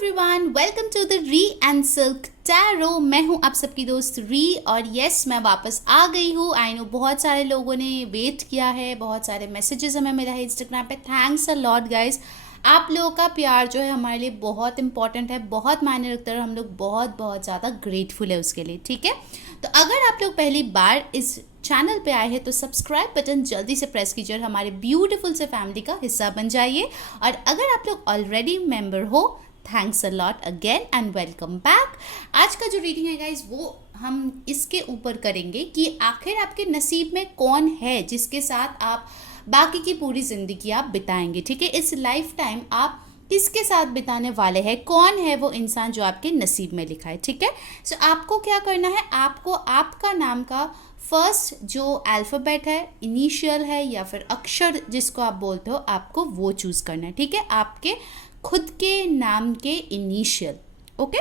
Everyone, welcome to the re and silk tarot. मैं हूं आप सबकी दोस्त री और यस मैं वापस आ गई हूं। आई नो बहुत सारे लोगों ने वेट किया है, बहुत सारे मैसेजेस हमें मिला है इंस्टाग्राम पे। Thanks a lot guys. आप लोगों का प्यार जो है हमारे लिए बहुत इंपॉर्टेंट है, बहुत मायने रखता है और हम लोग बहुत बहुत ज़्यादा ग्रेटफुल है उसके लिए। ठीक है, तो अगर आप लोग पहली बार इस चैनल पे आए हैं तो सब्सक्राइब बटन जल्दी से प्रेस कीजिए और हमारे ब्यूटीफुल से फैमिली का हिस्सा बन जाइए। और अगर आप लोग ऑलरेडी मेंबर हो, thanks a lot again and welcome back. आज का जो रीडिंग है गाइज वो हम इसके ऊपर करेंगे कि आखिर आपके नसीब में कौन है जिसके साथ आप बाकी की पूरी ज़िंदगी आप बिताएंगे। ठीक है, इस लाइफ टाइम आप किसके साथ बिताने वाले हैं, कौन है वो इंसान जो आपके नसीब में लिखा है। ठीक है, सो आपको क्या करना है, आपको आपका नाम का फर्स्ट जो अल्फ़ाबेट है, इनिशियल है या फिर अक्षर जिसको आप बोलते हो, आपको वो चूज़ करना है। ठीक है, आपके खुद के नाम के इनिशियल। ओके,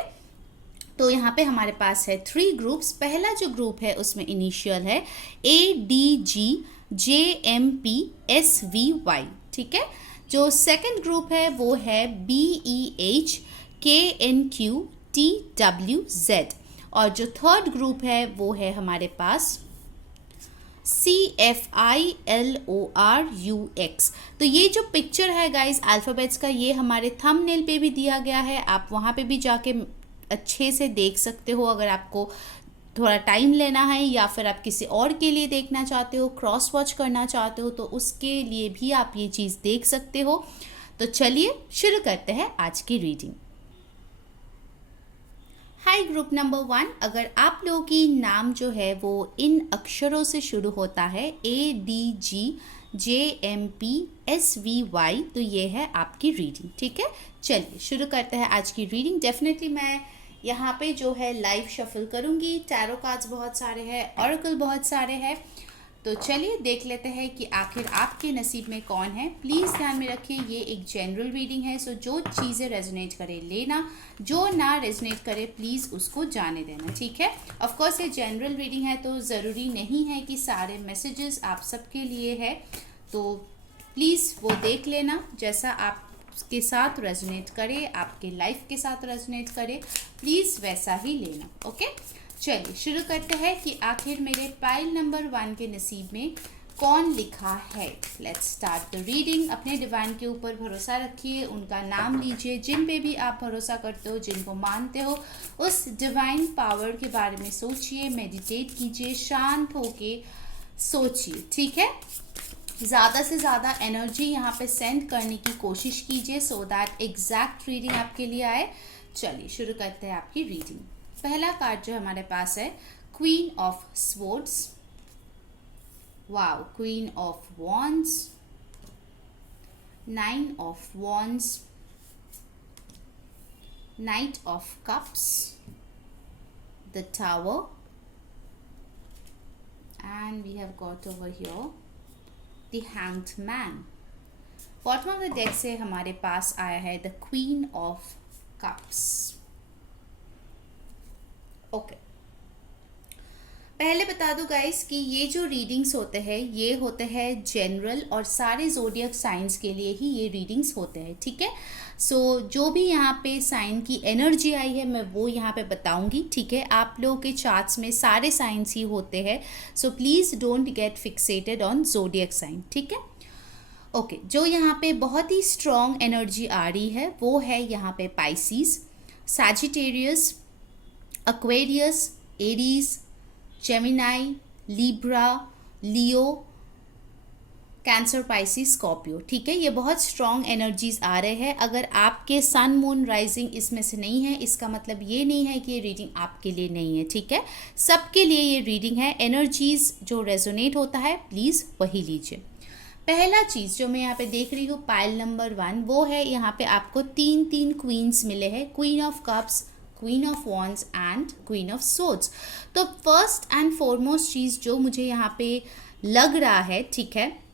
तो यहाँ पे हमारे पास है 3 ग्रुप्स। पहला जो ग्रुप है उसमें इनिशियल है ADGJMPSVY। ठीक है, जो सेकंड ग्रुप है वो है BEHKNQTWZ और जो थर्ड ग्रुप है वो है हमारे पास CFILORUX। तो ये जो पिक्चर है गाइस अल्फ़ाबेट्स का, ये हमारे थंबनेल पे भी दिया गया है, आप वहाँ पे भी जाके अच्छे से देख सकते हो। अगर आपको थोड़ा टाइम लेना है या फिर आप किसी और के लिए देखना चाहते हो, क्रॉस वॉच करना चाहते हो, तो उसके लिए भी आप ये चीज़ देख सकते हो। तो चलिए शुरू करते हैं आज की रीडिंग। हाय ग्रुप नंबर 1, अगर आप लोगों की नाम जो है वो इन अक्षरों से शुरू होता है ADGJMPSVY, तो ये है आपकी रीडिंग। ठीक है, चलिए शुरू करते हैं आज की रीडिंग। डेफिनेटली मैं यहाँ पे जो है लाइव शफल करूँगी। टैरो कार्ड्स बहुत सारे हैं, ऑरेकल बहुत सारे हैं, तो चलिए देख लेते हैं कि आखिर आपके नसीब में कौन है। प्लीज़ ध्यान में रखें ये एक जनरल रीडिंग है, सो जो चीज़ें रेजोनेट करे लेना, जो ना रेजोनेट करे प्लीज़ उसको जाने देना। ठीक है, ऑफ कोर्स ये जनरल रीडिंग है तो ज़रूरी नहीं है कि सारे मैसेजेस आप सबके लिए है, तो प्लीज़ वो देख लेना जैसा आपके साथ रेजोनेट करे, आपके लाइफ के साथ रेजोनेट करे, प्लीज़ वैसा ही लेना। ओके, चलिए शुरू करते हैं कि आखिर मेरे पाइल नंबर 1 के नसीब में कौन लिखा है। Let's start the reading. अपने डिवाइन के ऊपर भरोसा रखिए, उनका नाम लीजिए, जिन पे भी आप भरोसा करते हो, जिनको मानते हो, उस डिवाइन पावर के बारे में सोचिए, मेडिटेट कीजिए, शांत होके सोचिए। ठीक है, ज़्यादा से ज़्यादा एनर्जी यहाँ पे सेंड करने की कोशिश कीजिए सो दैट एग्जैक्ट रीडिंग आपके लिए आए। चलिए शुरू करते हैं आपकी रीडिंग। पहला कार्ड जो हमारे पास है queen of swords, wow, queen of wands, 9 of wands, night of cups, the tower, and we have got over here the hanged man. Bottom of the deck से हमारे पास आया है the queen of cups. Okay, पहले बता दूं guys कि ये जो रीडिंग्स होते हैं ये होते हैं जनरल और सारे जोडियक साइंस के लिए ही ये रीडिंग्स होते हैं। ठीक है, सो जो भी यहाँ पे साइन की एनर्जी आई है मैं वो यहाँ पे बताऊंगी। ठीक है, आप लोगों के चार्ट्स में सारे साइंस ही होते हैं, so please don't get fixated on zodiac sign. ठीक है, ओके, जो यहाँ पे बहुत ही स्ट्रॉन्ग एनर्जी आ रही है वो है यहाँ पे Pisces, Sagittarius, Aquarius, Aries, Gemini, Libra, Leo, Cancer, Pisces, Scorpio. ठीक है, ये बहुत स्ट्रॉन्ग एनर्जीज आ रहे हैं। अगर आपके सन मून राइजिंग इसमें से नहीं है, इसका मतलब ये नहीं है कि ये रीडिंग आपके लिए नहीं है। ठीक है, सबके लिए ये रीडिंग है। एनर्जीज जो रेजोनेट होता है प्लीज़ वही लीजिए। पहला चीज़ जो मैं यहाँ पे देख रही हूँ पाइल नंबर 1, वो है यहाँ पे आपको 3 क्वींस मिले हैं, queen of cups, queen of wands and queen of swords. तो फर्स्ट एंड फॉरमोस्ट चीज़ जो मुझे यहाँ पे लग रहा है, ठीक है,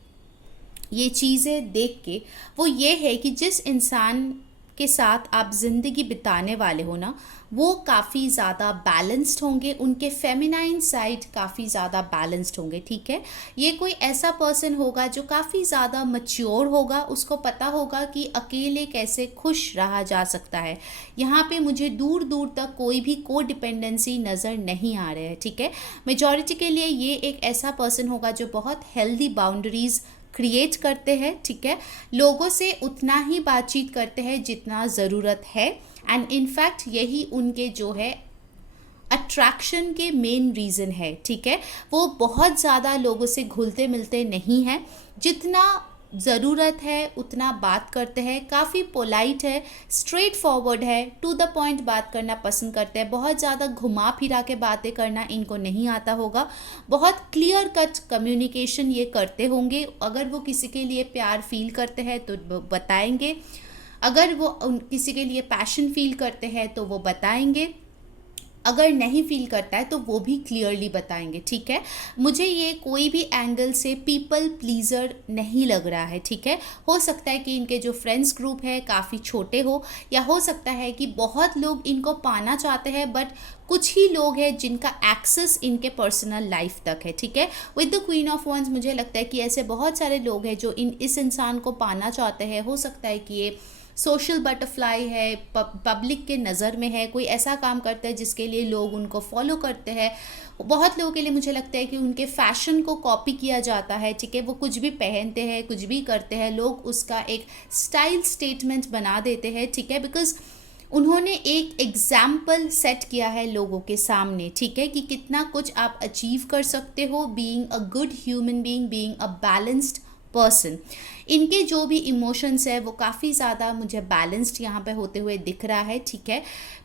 ये चीज़ें देख के वो ये है कि जिस इंसान के साथ आप ज़िंदगी बिताने वाले हो ना, वो काफ़ी ज़्यादा बैलेंस्ड होंगे, उनके फेमिनाइन साइड काफ़ी ज़्यादा बैलेंस्ड होंगे, ठीक है। ये कोई ऐसा पर्सन होगा जो काफ़ी ज़्यादा मैच्योर होगा, उसको पता होगा कि अकेले कैसे खुश रहा जा सकता है। यहाँ पे मुझे दूर दूर तक कोई भी को डिपेंडेंसी नज़र नहीं आ रहा है, ठीक है। मेजॉरिटी के लिए ये एक ऐसा पर्सन होगा जो बहुत हेल्दी बाउंड्रीज़ क्रिएट करते हैं, ठीक है। लोगों से उतना ही बातचीत करते हैं जितना ज़रूरत है, एंड इनफैक्ट यही उनके जो है अट्रैक्शन के मेन रीज़न है, ठीक है। वो बहुत ज़्यादा लोगों से घुलते मिलते नहीं हैं, जितना ज़रूरत है उतना बात करते हैं, काफ़ी पोलाइट है, स्ट्रेट फॉरवर्ड है, टू द पॉइंट बात करना पसंद करते हैं। बहुत ज़्यादा घुमा फिरा के बातें करना इनको नहीं आता होगा, बहुत क्लियर कट कम्युनिकेशन ये करते होंगे। अगर वो किसी के लिए प्यार फील करते हैं तो बताएंगे, अगर वो किसी के लिए पैशन फील करते हैं तो वो बताएंगे, अगर नहीं फील करता है तो वो भी क्लियरली बताएंगे, ठीक है। मुझे ये कोई भी एंगल से पीपल प्लीज़र नहीं लग रहा है, ठीक है। हो सकता है कि इनके जो फ्रेंड्स ग्रुप है काफ़ी छोटे हो, या हो सकता है कि बहुत लोग इनको पाना चाहते हैं बट कुछ ही लोग हैं जिनका एक्सेस इनके पर्सनल लाइफ तक है, ठीक है। With the queen of wands मुझे लगता है कि ऐसे बहुत सारे लोग हैं जो इस इंसान को पाना चाहते हैं। हो सकता है कि ये सोशल बटरफ्लाई है, पब्लिक के नज़र में है, कोई ऐसा काम करता है जिसके लिए लोग उनको फॉलो करते हैं। बहुत लोगों के लिए मुझे लगता है कि उनके फैशन को कॉपी किया जाता है, ठीक है। वो कुछ भी पहनते हैं, कुछ भी करते हैं, लोग उसका एक स्टाइल स्टेटमेंट बना देते हैं, ठीक है, बिकॉज उन्होंने एक एग्जाम्पल सेट किया है लोगों के सामने, ठीक है, कि कितना कुछ आप अचीव कर सकते हो being a good human being, being a balanced person. इनके जो भी इमोशंस है वो काफ़ी ज़्यादा मुझे बैलेंस्ड यहाँ पे होते हुए दिख रहा है, ठीक है।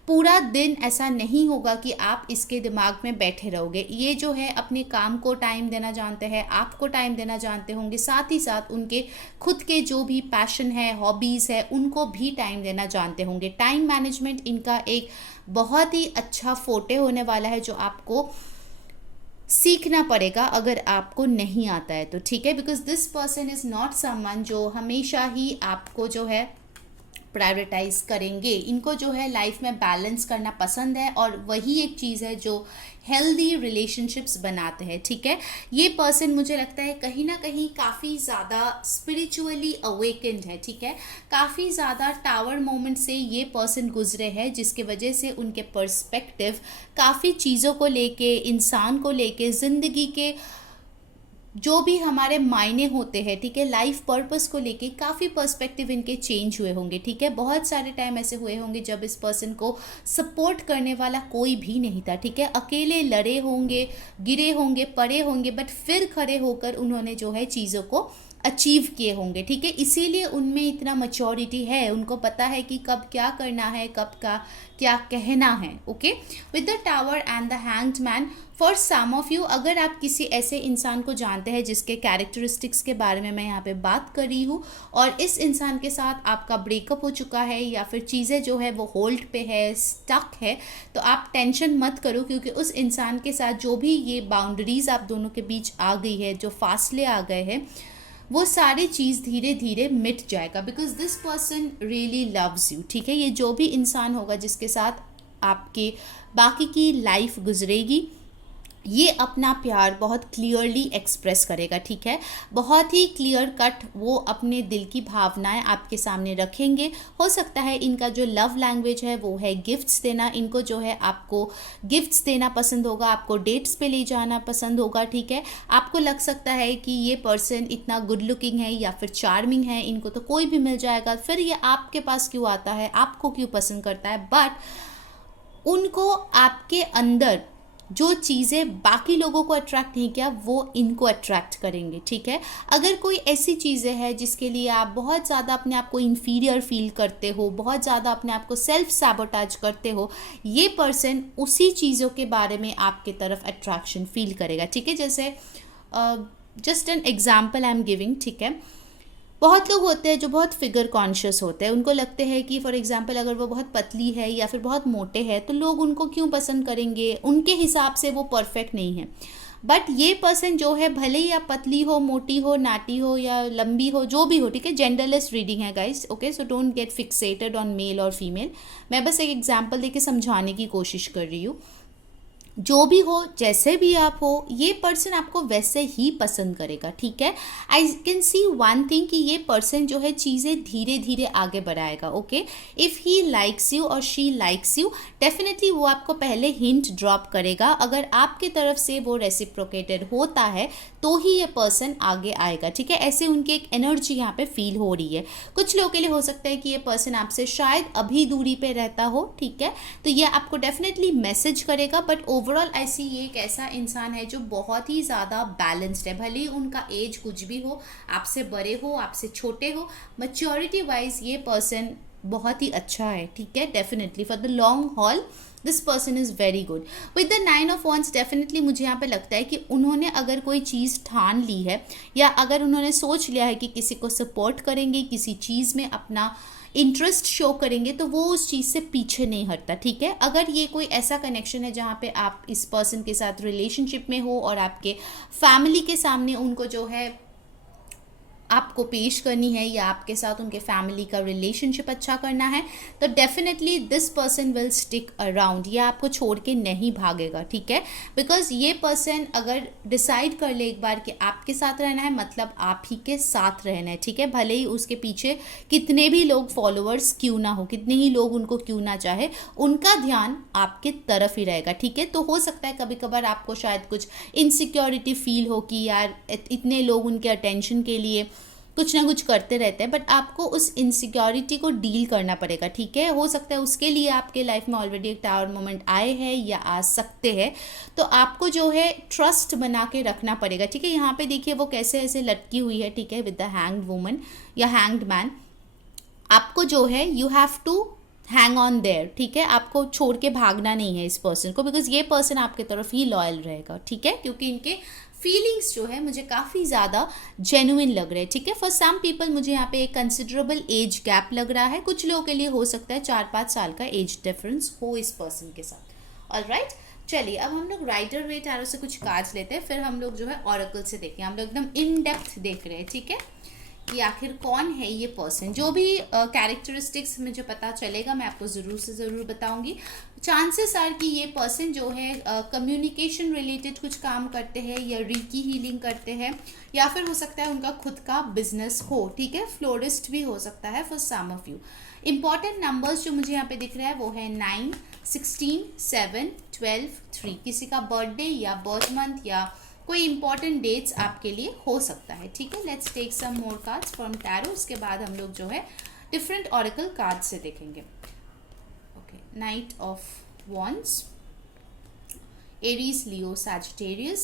पूरा दिन ऐसा नहीं होगा कि आप इसके दिमाग में बैठे रहोगे। ये जो है अपने काम को टाइम देना जानते हैं, आपको टाइम देना जानते होंगे, साथ ही साथ उनके खुद के जो भी पैशन है, हॉबीज़ है, उनको भी टाइम देना जानते होंगे। टाइम मैनेजमेंट इनका एक बहुत ही अच्छा फोटे होने वाला है जो आपको सीखना पड़ेगा अगर आपको नहीं आता है तो, ठीक है। Because this person is not someone जो हमेशा ही आपको जो है प्रायोरिटाइज करेंगे। इनको जो है लाइफ में बैलेंस करना पसंद है, और वही एक चीज़ है जो हेल्दी रिलेशनशिप्स बनाते हैं, ठीक है। ये पर्सन मुझे लगता है कहीं ना कहीं काफ़ी ज़्यादा स्पिरिचुअली अवेकेंड है, ठीक है। काफ़ी ज़्यादा टावर मोमेंट से ये पर्सन गुजरे हैं, जिसके वजह से उनके पर्सपेक्टिव काफ़ी चीज़ों को लेके, इंसान को लेके, ज़िंदगी के जो भी हमारे मायने होते हैं, ठीक है, लाइफ पर्पस को लेके काफ़ी पर्सपेक्टिव इनके चेंज हुए होंगे, ठीक है। बहुत सारे टाइम ऐसे हुए होंगे जब इस पर्सन को सपोर्ट करने वाला कोई भी नहीं था, ठीक है। अकेले लड़े होंगे, गिरे होंगे, पड़े होंगे, बट फिर खड़े होकर उन्होंने जो है चीज़ों को अचीव किए होंगे, ठीक है। इसीलिए उनमें इतना मैच्योरिटी है, उनको पता है कि कब क्या करना है, कब का क्या कहना है, okay. With the tower and the hanged man, for some of you, अगर आप किसी ऐसे इंसान को जानते हैं जिसके कैरेक्टरिस्टिक्स के बारे में मैं यहाँ पे बात कर रही हूँ, और इस इंसान के साथ आपका ब्रेकअप हो चुका है या फिर चीज़ें जो है वो होल्ड पे है, स्टक है, तो आप टेंशन मत करो, क्योंकि उस इंसान के साथ जो भी ये बाउंड्रीज आप दोनों के बीच आ गई है, जो फासले आ गए हैं, वो सारी चीज़ धीरे धीरे मिट जाएगा। Because this person really loves you, ठीक है। ये जो भी इंसान होगा जिसके साथ आपके बाकी की लाइफ गुजरेगी, ये अपना प्यार बहुत क्लियरली एक्सप्रेस करेगा, ठीक है। बहुत ही क्लियर कट वो अपने दिल की भावनाएं आपके सामने रखेंगे। हो सकता है इनका जो लव लैंग्वेज है वो है गिफ्ट्स देना। इनको जो है आपको गिफ्ट्स देना पसंद होगा, आपको डेट्स पे ले जाना पसंद होगा, ठीक है। आपको लग सकता है कि ये पर्सन इतना गुड लुकिंग है या फिर चार्मिंग है, इनको तो कोई भी मिल जाएगा, फिर ये आपके पास क्यों आता है, आपको क्यों पसंद करता है। बट उनको आपके अंदर जो चीज़ें बाकी लोगों को अट्रैक्ट नहीं किया, वो इनको अट्रैक्ट करेंगे, ठीक है। अगर कोई ऐसी चीज़ें हैं जिसके लिए आप बहुत ज़्यादा अपने आप को इन्फीरियर फील करते हो, बहुत ज़्यादा अपने आप को सेल्फ सैबोटाज करते हो, ये पर्सन उसी चीज़ों के बारे में आपके तरफ अट्रैक्शन फील करेगा, ठीक है। जैसे just an example I am giving, ठीक है। बहुत लोग होते हैं जो बहुत फिगर कॉन्शियस होते हैं, उनको लगते हैं कि फॉर एग्जांपल अगर वो बहुत पतली है या फिर बहुत मोटे हैं तो लोग उनको क्यों पसंद करेंगे, उनके हिसाब से वो परफेक्ट नहीं है। बट ये पर्सन जो है, भले ही आप पतली हो, मोटी हो, नाटी हो या लंबी हो, जो भी हो, ठीक है, जेंडरलेस रीडिंग है guys, okay, so don't get fixated on male और फीमेल। मैं बस एक एग्जांपल देके समझाने की कोशिश कर रही हूँ। जो भी हो, जैसे भी आप हो, ये पर्सन आपको वैसे ही पसंद करेगा, ठीक है। I can see one thing कि ये पर्सन जो है चीज़ें धीरे धीरे आगे बढ़ाएगा, okay. If he likes you और शी लाइक्स यू, डेफिनेटली वो आपको पहले हिंट ड्रॉप करेगा। अगर आपके तरफ से वो रेसिप्रोकेटेड होता है तो ही ये पर्सन आगे आएगा, ठीक है। ऐसे उनकी एक एनर्जी यहाँ पे फील हो रही है। कुछ लोगों के लिए हो सकता है कि ये पर्सन आपसे शायद अभी दूरी पे रहता हो, ठीक है, तो ये आपको डेफिनेटली मैसेज करेगा। बट ओवरऑल आई सी ये एक ऐसा इंसान है जो बहुत ही ज़्यादा बैलेंस्ड है। भले ही उनका एज कुछ भी हो, आपसे बड़े हो, आपसे छोटे हो, मैच्योरिटी वाइज ये पर्सन बहुत ही अच्छा है, ठीक है। Definitely for the long haul this person is very good. With the 9 of wands, definitely मुझे यहाँ पे लगता है कि उन्होंने अगर कोई चीज़ ठान ली है या अगर उन्होंने सोच लिया है कि किसी को सपोर्ट करेंगे, किसी चीज़ में अपना इंटरेस्ट शो करेंगे, तो वो उस चीज़ से पीछे नहीं हटता, ठीक है। अगर ये कोई ऐसा कनेक्शन है जहाँ पे आप इस पर्सन के साथ रिलेशनशिप में हो और आपके फैमिली के सामने उनको जो है आपको पेश करनी है या आपके साथ उनके फैमिली का रिलेशनशिप अच्छा करना है, तो definitely this person will stick around. ये आपको छोड़ के नहीं भागेगा, ठीक है। बिकॉज ये पर्सन अगर डिसाइड कर ले एक बार कि आपके साथ रहना है, मतलब आप ही के साथ रहना है, ठीक है। भले ही उसके पीछे कितने भी लोग फॉलोअर्स क्यों ना हो, कितने ही लोग उनको क्यों ना चाहे, उनका ध्यान आपके तरफ ही रहेगा, ठीक है। तो हो सकता है कभी कभार आपको शायद कुछ इनसिक्योरिटी फील हो कि यार इतने लोग उनके अटेंशन के लिए कुछ ना कुछ करते रहते हैं, बट आपको उस इनसिक्योरिटी को डील करना पड़ेगा, ठीक है। हो सकता है उसके लिए आपके लाइफ में ऑलरेडी एक टावर मोमेंट आए हैं या आ सकते हैं, तो आपको जो है ट्रस्ट बना के रखना पड़ेगा, ठीक है। यहाँ पे देखिए वो कैसे ऐसे लटकी हुई है, ठीक है, विद द हैंग्ड वुमन या हैंग्ड मैन। आपको जो है you have to hang on there, ठीक है। आपको छोड़ के भागना नहीं है इस पर्सन को, बिकॉज ये पर्सन आपके तरफ ही लॉयल रहेगा, ठीक है, क्योंकि इनके फीलिंग्स जो है मुझे काफ़ी ज़्यादा जेन्युइन लग रहे हैं, ठीक है। फॉर सम पीपल मुझे यहाँ पे एक कंसिडरेबल एज गैप लग रहा है। कुछ लोगों के लिए हो सकता है 4-5 साल का एज डिफरेंस हो इस पर्सन के साथ। ऑलराइट, चलिए अब हम लोग राइडर वेट टैरो से कुछ कार्ड्स लेते हैं, फिर हम लोग जो है ऑरेकल से देखें। हम लोग एकदम इन डेप्थ देख रहे हैं, ठीक है, कि आखिर कौन है ये पर्सन। जो भी कैरेक्टरिस्टिक्स मुझे पता चलेगा मैं आपको ज़रूर से ज़रूर बताऊंगी। चांसेस आर कि ये पर्सन जो है कम्युनिकेशन रिलेटेड कुछ काम करते हैं या रीकी हीलिंग करते हैं, या फिर हो सकता है उनका खुद का बिजनेस हो, ठीक है। फ्लोरिस्ट भी हो सकता है for some of you. Important numbers जो मुझे यहाँ पे दिख रहा है वो है 9, 16, 7, 12, 3। किसी का बर्थडे या बर्थ मंथ या कोई इंपॉर्टेंट डेट्स आपके लिए हो सकता है, ठीक है। Let's take some more cards from tarot, उसके बाद हम लोग जो है डिफरेंट ऑरेकल कार्ड से देखेंगे। Okay, knight of wands, Aries, Leo, Sagittarius,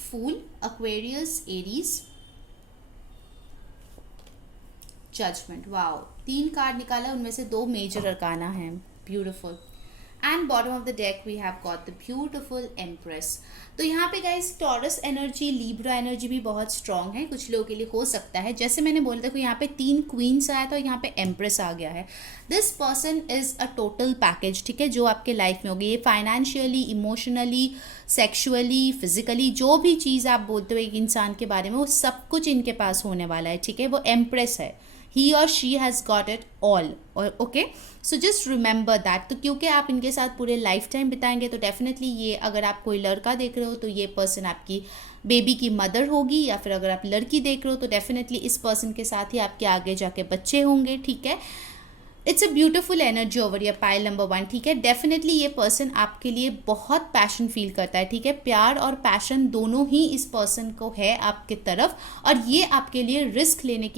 fool, Aquarius, Aries, judgement. Wow, 3 card निकाला, उनमें से 2 मेजर अरकाना हैं, beautiful. And bottom of the deck we have got the beautiful empress. तो यहाँ पे guys Taurus energy, Libra energy भी बहुत strong है। कुछ लोगों के लिए हो सकता है, जैसे मैंने बोला था कि यहाँ पे 3 क्वींस आया था और यहाँ पे एम्प्रेस आ गया है। This person is a total package, ठीक है, जो आपके लाइफ में होगी। ये फाइनेंशियली, इमोशनली, सेक्शुअली, फिजिकली, जो भी चीज़ आप बोलते हो एक इंसान के बारे में, वो सब कुछ इनके पास होने वाला है, ठीक है। वो एम्प्रेस है, he or she has got it all, okay, so just remember that। तो क्योंकि आप इनके साथ पूरे लाइफ टाइम बिताएंगे, तो डेफिनेटली ये, अगर आप कोई लड़का देख रहे हो तो ये पर्सन आपकी बेबी की मदर होगी, या फिर अगर आप लड़की देख रहे हो तो डेफिनेटली इस पर्सन के साथ ही आपके आगे जाके बच्चे होंगे, ठीक है। It's a beautiful energy over your pile number 1, ठीक है। डेफिनेटली ये पर्सन आपके लिए बहुत पैशन फील करता है, ठीक है। प्यार और पैशन दोनों ही इस पर्सन को है आपके तरफ, और ये आपके लिए रिस्क लेने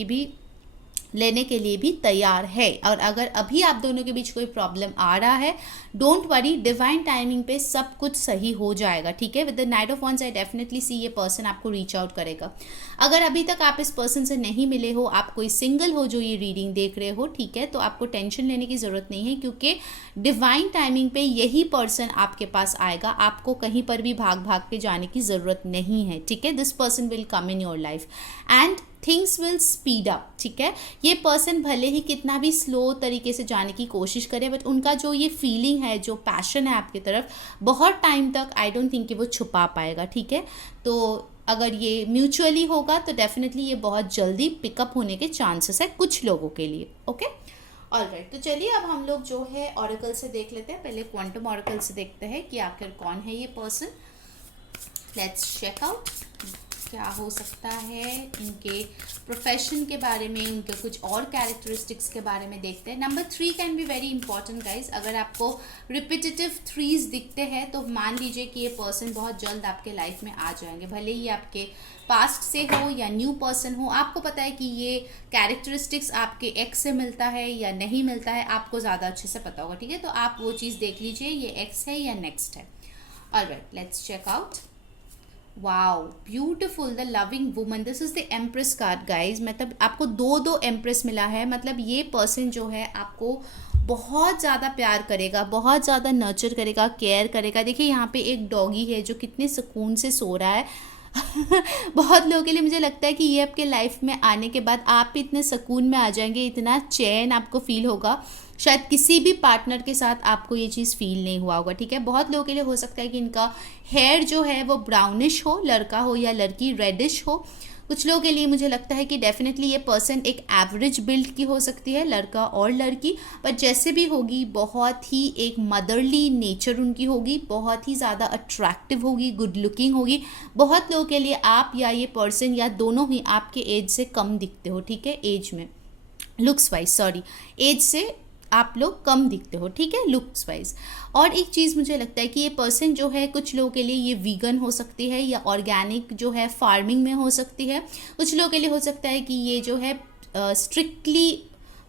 के लिए भी तैयार है। और अगर अभी आप दोनों के बीच कोई प्रॉब्लम आ रहा है, डोंट वरी, डिवाइन टाइमिंग पे सब कुछ सही हो जाएगा, ठीक है। With the knight of wands I definitely see ये पर्सन आपको रीच आउट करेगा। अगर अभी तक आप इस पर्सन से नहीं मिले हो, आप कोई सिंगल हो जो ये रीडिंग देख रहे हो, ठीक है, तो आपको टेंशन लेने की ज़रूरत नहीं है, क्योंकि डिवाइन टाइमिंग पे यही पर्सन आपके पास आएगा। आपको कहीं पर भी भाग भाग के जाने की ज़रूरत नहीं है, ठीक है। This person will come in your life. And things will speed up, ठीक है। ये पर्सन भले ही कितना भी स्लो तरीके से जाने की कोशिश करे, बट उनका जो ये फीलिंग है, जो पैशन है आपकी तरफ, बहुत टाइम तक आई डोंट थिंक कि वो छुपा पाएगा, ठीक है। तो अगर ये म्यूचुअली होगा तो डेफिनेटली ये बहुत जल्दी पिकअप होने के चांसेस है कुछ लोगों के लिए, ओके। ऑलराइट, तो चलिए अब हम लोग जो है ऑरेकल से देख लेते हैं। पहले क्वांटम ऑरेकल से देखते हैं कि आखिर कौन है ये पर्सन। लेट्स चेक आउट क्या हो सकता है, इनके प्रोफेशन के बारे में, उनके कुछ और कैरेक्टरिस्टिक्स के बारे में देखते हैं। Number 3 can be very important guys. अगर आपको रिपीटेटिव 3s दिखते हैं तो मान लीजिए कि ये पर्सन बहुत जल्द आपके लाइफ में आ जाएंगे, भले ही आपके पास्ट से हो या न्यू पर्सन हो। आपको पता है कि ये कैरेक्टरिस्टिक्स आपके एक्स से मिलता है या नहीं मिलता है, आपको ज़्यादा अच्छे से पता होगा, ठीक है। तो आप वो चीज़ देख लीजिए, ये एक्स है या नेक्स्ट है। Alright, let's check out. Wow, beautiful, the loving woman. This is the empress card guys. मतलब आपको दो एम्प्रेस मिला है। मतलब ये पर्सन जो है आपको बहुत ज़्यादा प्यार करेगा, बहुत ज़्यादा नर्चर करेगा, केयर करेगा। देखिए यहाँ पे एक डॉगी है जो कितने सुकून से सो रहा है। बहुत लोगों के लिए मुझे लगता है कि ये आपके लाइफ में आने के बाद आप भी इतने सुकून में आ जाएंगे, इतना चैन आपको फील होगा, शायद किसी भी पार्टनर के साथ आपको ये चीज़ फील नहीं हुआ होगा, ठीक है। बहुत लोगों के लिए हो सकता है कि इनका हेयर जो है वो ब्राउनिश हो, लड़का हो या लड़की रेडिश हो। कुछ लोगों के लिए मुझे लगता है कि डेफिनेटली ये पर्सन एक एवरेज बिल्ड की हो सकती है, लड़का और लड़की, पर जैसे भी होगी बहुत ही एक मदरली नेचर उनकी होगी, बहुत ही ज़्यादा अट्रैक्टिव होगी, गुड लुकिंग होगी। बहुत लोगों के लिए आप या ये पर्सन या दोनों ही आपके एज से कम दिखते हो, ठीक है, एज में, लुक्स वाइज, सॉरी, एज से आप लोग कम दिखते हो, ठीक है, लुक्स वाइज। और एक चीज़ मुझे लगता है कि ये पर्सन जो है कुछ लोगों के लिए ये वीगन हो सकती है या ऑर्गेनिक जो है फार्मिंग में हो सकती है। कुछ लोगों के लिए हो सकता है कि ये जो है स्ट्रिक्टली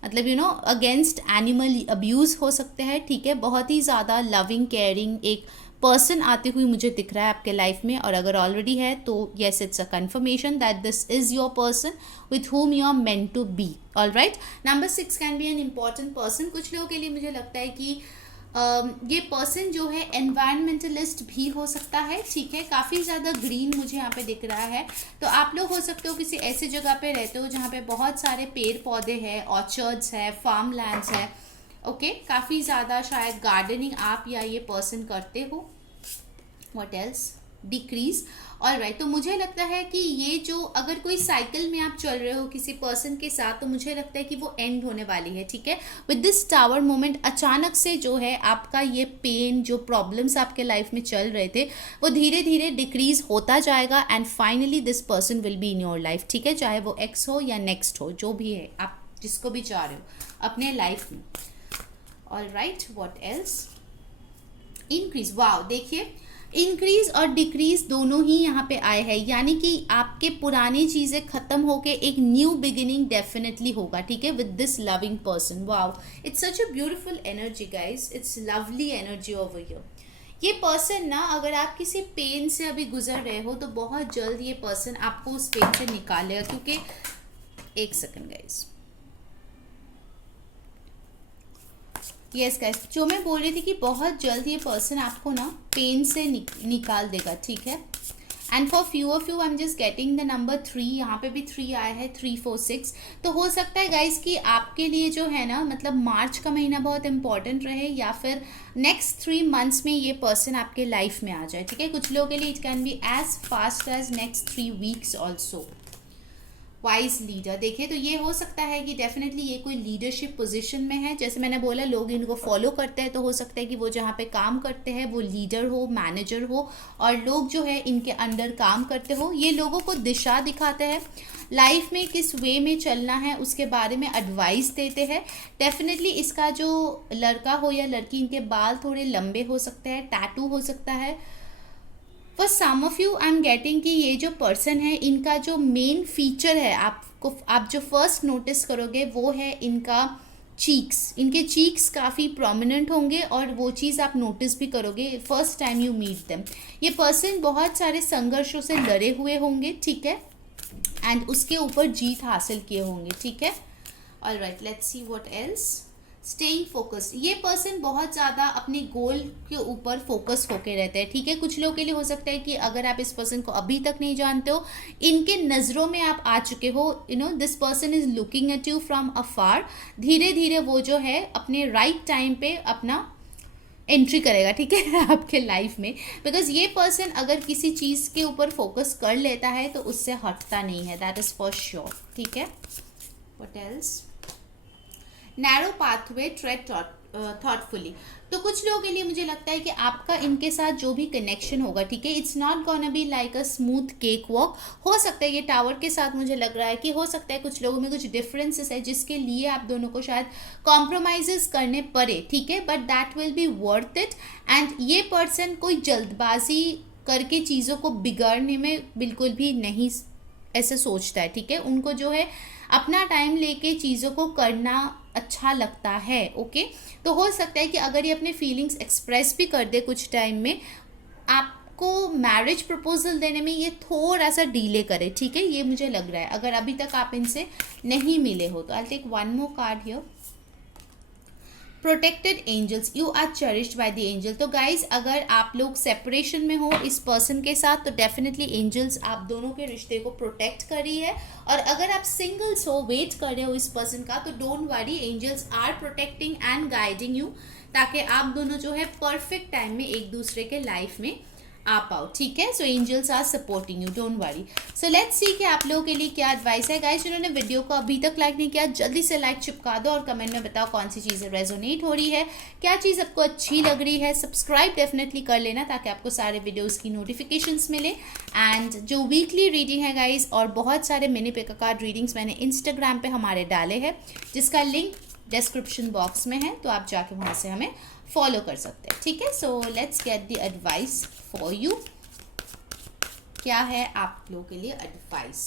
मतलब अगेंस्ट एनिमल अब्यूज़ हो सकते हैं, ठीक है। बहुत ही ज़्यादा लविंग केयरिंग एक पर्सन आते हुए मुझे दिख रहा है आपके लाइफ में। और अगर ऑलरेडी है तो yes, it's a conformation that this is your person with whom you are meant to be. All right, number 6 can be an important person. कुछ लोगों के लिए मुझे लगता है कि ये पर्सन जो है एनवायरमेंटलिस्ट भी हो सकता है, ठीक है। काफ़ी ज़्यादा ग्रीन मुझे यहाँ पे दिख रहा है। तो आप लोग हो सकते हो किसी ऐसी जगह पे रहते हो जहाँ पे बहुत सारे पेड़ पौधे हैं, ऑर्चर्ड्स है, फार्म लैंड्स है, ओके। काफ़ी ज़्यादा शायद गार्डनिंग आप या ये पर्सन करते हो। What else, decrease. All right, तो मुझे लगता है कि ये जो अगर कोई साइकिल में आप चल रहे हो किसी पर्सन के साथ, तो मुझे लगता है कि वो एंड होने वाली है, ठीक है। विद दिस टावर मोमेंट अचानक से जो है आपका ये पेन, जो प्रॉब्लम्स आपके लाइफ में चल रहे थे, वो धीरे धीरे डिक्रीज होता जाएगा and finally this person will be in your life, ठीक है। चाहे वो एक्स हो या नेक्स्ट हो, जो भी है, आप जिसको भी चाह रहे हो अपने लाइफ में। All right, what else, increase. Wow, देखिए इंक्रीज और डिक्रीज दोनों ही यहाँ पे आए हैं, यानी कि आपके पुरानी चीज़ें ख़त्म होके एक न्यू बिगिनिंग डेफिनेटली होगा, ठीक है, with this loving person. Wow, it's such a beautiful energy guys, it's lovely energy over here. ये पर्सन ना, अगर आप किसी पेन से अभी गुजर रहे हो तो बहुत जल्द ये पर्सन आपको उस पेन से निकालेगा, क्योंकि एक सेकंड गाइज, यस गाइस, जो मैं बोल रही थी कि बहुत जल्द ये पर्सन आपको ना पेन से निकाल देगा, ठीक है। And for few of you I am just getting the number 3, यहाँ पे भी 3 आया है, 3 4 6। तो हो सकता है गाइस कि आपके लिए जो है ना, मतलब मार्च का महीना बहुत इंपॉर्टेंट रहे या फिर नेक्स्ट 3 मंथ्स में ये पर्सन आपके लाइफ में आ जाए, ठीक है। कुछ लोगों के लिए it can be as fast as next 3 weeks also. Wise leader, देखिए तो ये हो सकता है कि डेफिनेटली ये कोई लीडरशिप पोजीशन में है। जैसे मैंने बोला, लोग इनको फॉलो करते हैं, तो हो सकता है कि वो जहाँ पे काम करते हैं वो लीडर हो, मैनेजर हो, और लोग जो है इनके अंडर काम करते हो। ये लोगों को दिशा दिखाते हैं, लाइफ में किस वे में चलना है उसके बारे में एडवाइस देते हैं। डेफिनेटली इसका जो लड़का हो या लड़की, इनके बाल थोड़े लंबे हो सकते हैं, टैटू हो सकता है। For some of you I am getting कि ये जो पर्सन है, इनका जो मेन फीचर है, आप जो फर्स्ट नोटिस करोगे वो है इनका चीक्स। इनके चीक्स काफ़ी प्रोमिनेंट होंगे और वो चीज़ आप नोटिस भी करोगे first time you meet them. ये पर्सन बहुत सारे संघर्षों से लड़े हुए होंगे, ठीक है, एंड उसके ऊपर जीत हासिल किए होंगे, ठीक है। All right, let's see what else. Staying focus, ये पर्सन बहुत ज़्यादा अपने गोल के ऊपर फोकस होके रहते हैं, ठीक है। कुछ लोगों के लिए हो सकता है कि अगर आप इस पर्सन को अभी तक नहीं जानते हो, इनके नज़रों में आप आ चुके हो, you know this person is looking at you from afar. धीरे धीरे वो जो है अपने राइट टाइम पे अपना एंट्री करेगा, ठीक है, आपके लाइफ में। बिकॉज ये पर्सन अगर किसी चीज़ के ऊपर फोकस कर लेता है तो उससे हटता नहीं है, दैट इज़ फॉर श्योर, ठीक है। What else? Narrow pathway trade thoughtfully, तो कुछ लोगों के लिए मुझे लगता है कि आपका इनके साथ जो भी कनेक्शन होगा, ठीक है, it's not gonna be like a smooth cake walk. हो सकता है ये टावर के साथ मुझे लग रहा है कि हो सकता है कुछ लोगों में कुछ डिफरेंसेस है जिसके लिए आप दोनों को शायद कॉम्प्रोमाइजेस करने पड़े, ठीक है, but that will be worth it. And ये पर्सन कोई जल्दबाजी करके चीज़ों को बिगाड़ने में बिल्कुल भी नहीं ऐसे सोचता है, ठीक है। उनको जो है अपना टाइम लेके चीज़ों को करना अच्छा लगता है, ओके। तो हो सकता है कि अगर ये अपने फीलिंग्स एक्सप्रेस भी कर दे कुछ टाइम में, आपको मैरिज प्रपोजल देने में ये थोड़ा सा डीले करे, ठीक है, ये मुझे लग रहा है, अगर अभी तक आप इनसे नहीं मिले हो तो। I take one more card here. Protected angels, you are cherished by the angel. तो गाइज अगर आप लोग सेपरेशन में हो इस पर्सन के साथ तो डेफिनेटली एंजल्स आप दोनों के रिश्ते को प्रोटेक्ट कर रही है। और अगर आप सिंगल्स हो, वेट कर रहे हो इस पर्सन का, तो don't worry, angels are protecting and guiding you, ताकि आप दोनों जो है परफेक्ट टाइम में एक दूसरे के लाइफ में आ पाओ, ठीक है। So angels are supporting you, don't worry. So let's see कि आप लोगों के लिए क्या एडवाइस है। गाइस जिन्होंने वीडियो को अभी तक लाइक नहीं किया, जल्दी से लाइक चिपका दो और कमेंट में बताओ कौन सी चीज़ें रेजोनेट हो रही है, क्या चीज़ आपको अच्छी लग रही है। सब्सक्राइब डेफिनेटली कर लेना ताकि आपको सारे वीडियोज़ की नोटिफिकेशंस मिले। एंड जो वीकली रीडिंग है गाइज, और बहुत सारे मिनी पिक कार्ड रीडिंग्स मैंने इंस्टाग्राम पे हमारे डाले हैं, जिसका लिंक डिस्क्रिप्शन बॉक्स में है, तो आप जाके वहाँ से हमें फॉलो कर सकते हैं, ठीक है। So let's get the advice for you. क्या है आप लोगों के लिए एडवाइस?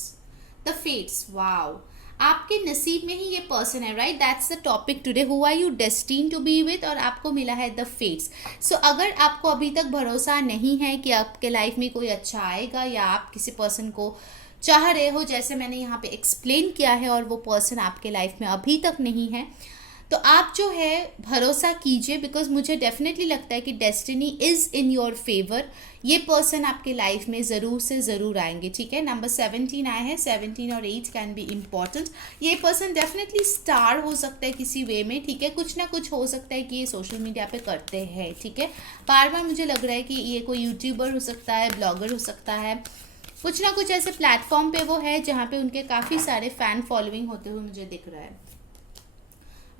द फेट्स, वाओ, आपके नसीब में ही ये पर्सन है, right, that's the topic today. Who are you destined to be with, और आपको मिला है द फेट्स। सो अगर आपको अभी तक भरोसा नहीं है कि आपके लाइफ में कोई अच्छा आएगा, या आप किसी पर्सन को चाह रहे हो जैसे मैंने यहाँ पे एक्सप्लेन किया है, और वो पर्सन आपके लाइफ में अभी तक नहीं है, तो आप जो है भरोसा कीजिए, बिकॉज मुझे डेफिनेटली लगता है कि destiny is in your favour. ये पर्सन आपके लाइफ में ज़रूर से ज़रूर आएंगे, ठीक है। नंबर 17 आए हैं, 17 और 8 कैन बी इम्पॉर्टेंट। ये पर्सन डेफिनेटली स्टार हो सकता है किसी वे में, ठीक है, कुछ ना कुछ हो सकता है कि ये सोशल मीडिया पे करते हैं, ठीक है। बार बार मुझे लग रहा है कि ये कोई यूट्यूबर हो सकता है, ब्लॉगर हो सकता है, कुछ ना कुछ ऐसे प्लेटफॉर्म पे वो है जहाँ पे उनके काफ़ी सारे फ़ैन फॉलोइंग होते हुए मुझे दिख रहा है।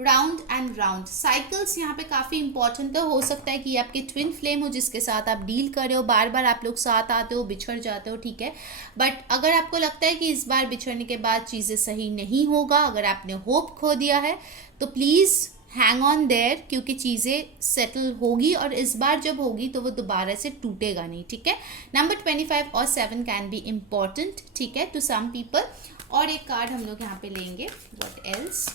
राउंड एंड राउंड साइकिल्स यहाँ पे काफ़ी इंपॉर्टेंट हो सकता है कि ये आपके ट्विन फ्लेम हो जिसके साथ आप डील कर रहे हो, बार बार आप लोग साथ आते हो, बिछड़ जाते हो, ठीक है। बट अगर आपको लगता है कि इस बार बिछड़ने के बाद चीज़ें सही नहीं होगा, अगर आपने होप खो दिया है, तो प्लीज़ हैंग ऑन देयर, क्योंकि चीज़ें सेटल होगी, और इस बार जब होगी तो वो दोबारा से टूटेगा नहीं, ठीक है। नंबर 25 और 7 कैन बी इम्पॉर्टेंट, ठीक है, टू सम पीपल। और एक कार्ड हम लोग यहाँ पे लेंगे, व्हाट एल्स?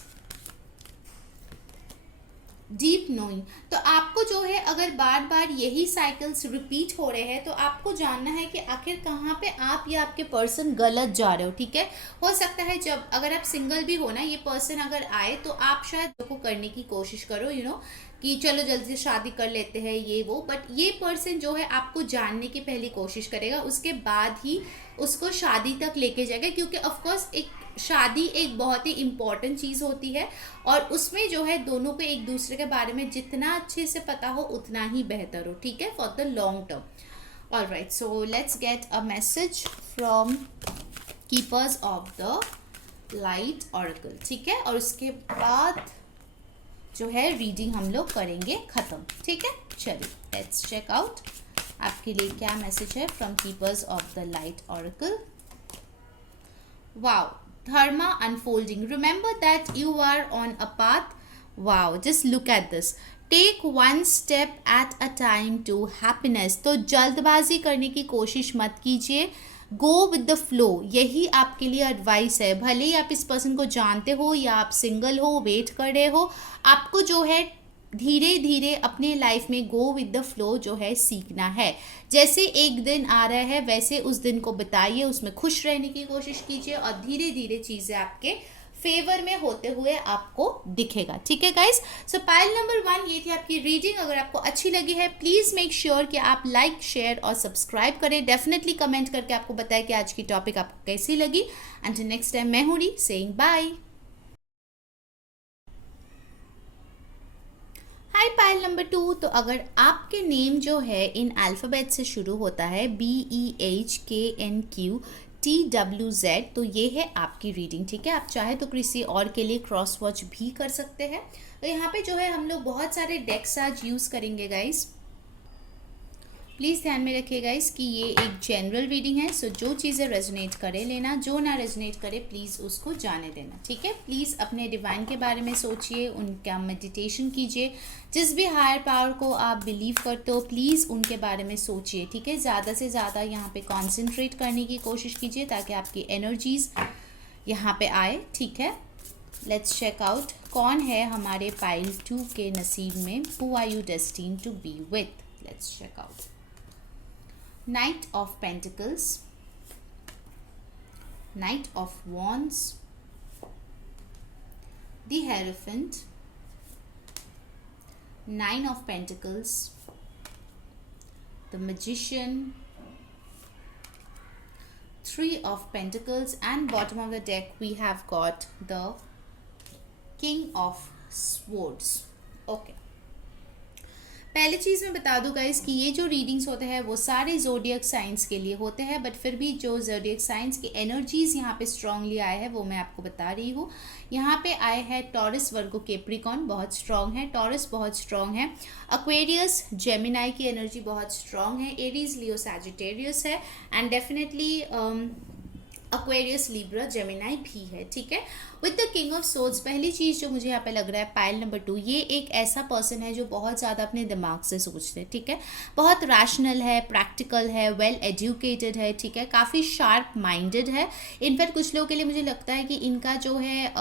Deep knowing. तो आपको जो है अगर बार बार यही साइकिल्स रिपीट हो रहे हैं, तो आपको जानना है कि आखिर कहाँ पे आप या आपके पर्सन गलत जा रहे हो, ठीक है। हो सकता है जब अगर आप सिंगल भी हो ना, ये पर्सन अगर आए तो आप शायद को करने की कोशिश करो, यू नो, कि चलो जल्दी से शादी कर लेते हैं ये वो, बट ये पर्सन जो है आपको जानने की पहली कोशिश करेगा, उसके बाद ही उसको शादी तक लेके जाएगा, क्योंकि ऑफकोर्स एक शादी एक बहुत ही इम्पॉर्टेंट चीज़ होती है, और उसमें जो है दोनों को एक दूसरे के बारे में जितना अच्छे से पता हो उतना ही बेहतर हो, ठीक है, for the long term. Alright, so let's get a message from keepers of the light oracle, ठीक है, और उसके बाद जो है रीडिंग हम लोग करेंगे ख़त्म, ठीक है। चलिए लेट्स चेक आउट आपके लिए क्या मैसेज है from keepers of the light oracle. Wow, dharma unfolding, remember that you are on a path. Wow, just look at this, take one step at a time to happiness। तो जल्दबाजी करने की कोशिश मत कीजिए, गो विद द फ्लो, यही आपके लिए एडवाइस है। भले ही आप इस पर्सन को जानते हो या आप सिंगल हो, वेट कर रहे हो, आपको जो है धीरे धीरे अपने लाइफ में गो विद द फ्लो जो है सीखना है। जैसे एक दिन आ रहा है वैसे उस दिन को बिताइए, उसमें खुश रहने की कोशिश कीजिए, और धीरे धीरे चीज़ें आपके फेवर में होते हुए आपको दिखेगा। ठीक है गाइस, सो पाइल नंबर 1 ये थी आपकी रीडिंग। अगर आपको अच्छी लगी है प्लीज़ मेक श्योर कि आप लाइक, शेयर और सब्सक्राइब करें। डेफिनेटली कमेंट करके आपको बताएं कि आज की टॉपिक आपको कैसी लगी। अंटिल नेक्स्ट टाइम, मैं हूँ री सेइंग बाय। हाय पाइल नंबर 2, तो अगर आपके नेम जो है इन अल्फ़ाबेट से शुरू होता है BEHKNQTWZ, तो ये है आपकी रीडिंग। ठीक है, आप चाहे तो किसी और के लिए क्रॉस वॉच भी कर सकते हैं। तो यहाँ पे जो है हम लोग बहुत सारे डेक्स आज यूज़ करेंगे गाइस। प्लीज़ ध्यान में रखिए गाइस कि ये एक जनरल रीडिंग है, सो जो चीज़ें रेजोनेट करे लेना, जो ना रेजोनेट करे प्लीज़ उसको जाने देना। ठीक है, प्लीज़ अपने डिवाइन के बारे में सोचिए, उनका मेडिटेशन कीजिए। जिस भी हायर पावर को आप बिलीव करते हो प्लीज़ उनके बारे में सोचिए। ठीक है, ज़्यादा से ज़्यादा यहाँ पे कॉन्सेंट्रेट करने की कोशिश कीजिए ताकि आपकी एनर्जीज़ यहाँ पे आए। ठीक है, लेट्स चेक आउट कौन है हमारे पाइल 2 के नसीब में। Who are you destined to be with? Let's check out. Knight of Pentacles, Knight of Wands, the Hierophant, Nine of Pentacles, the Magician, Three of Pentacles, and bottom of the deck we have got the King of Swords. Okay, पहली चीज़ मैं बता दूँ guys कि ये जो readings होते हैं वो सारे ज़ोडिएक साइंस के लिए होते हैं, बट फिर भी जो ज़ोडिएक साइंस की एनर्जीज़ यहाँ पे स्ट्रांगली आए हैं वो मैं आपको बता रही हूँ। यहाँ पे आए हैं टॉरस, वर्गो, कैप्रिकॉर्न बहुत स्ट्रांग है, टॉरस बहुत स्ट्रांग है, एक्वेरियस, जेमिनाई की एनर्जी बहुत स्ट्रांग है, एरीज, लियो, सैजिटेरियस है, and definitely Aquarius, Libra, Gemini भी है। ठीक है, with the king of swords पहली चीज़ जो मुझे यहाँ पे लग रहा है पाइल नंबर 2, ये एक ऐसा पर्सन है जो बहुत ज़्यादा अपने दिमाग से सोचते हैं। ठीक है, बहुत रैशनल है, प्रैक्टिकल है, वेल एजुकेटेड है। ठीक है, काफ़ी शार्प माइंडेड है। इनफैक्ट कुछ लोगों के लिए मुझे लगता है कि इनका जो है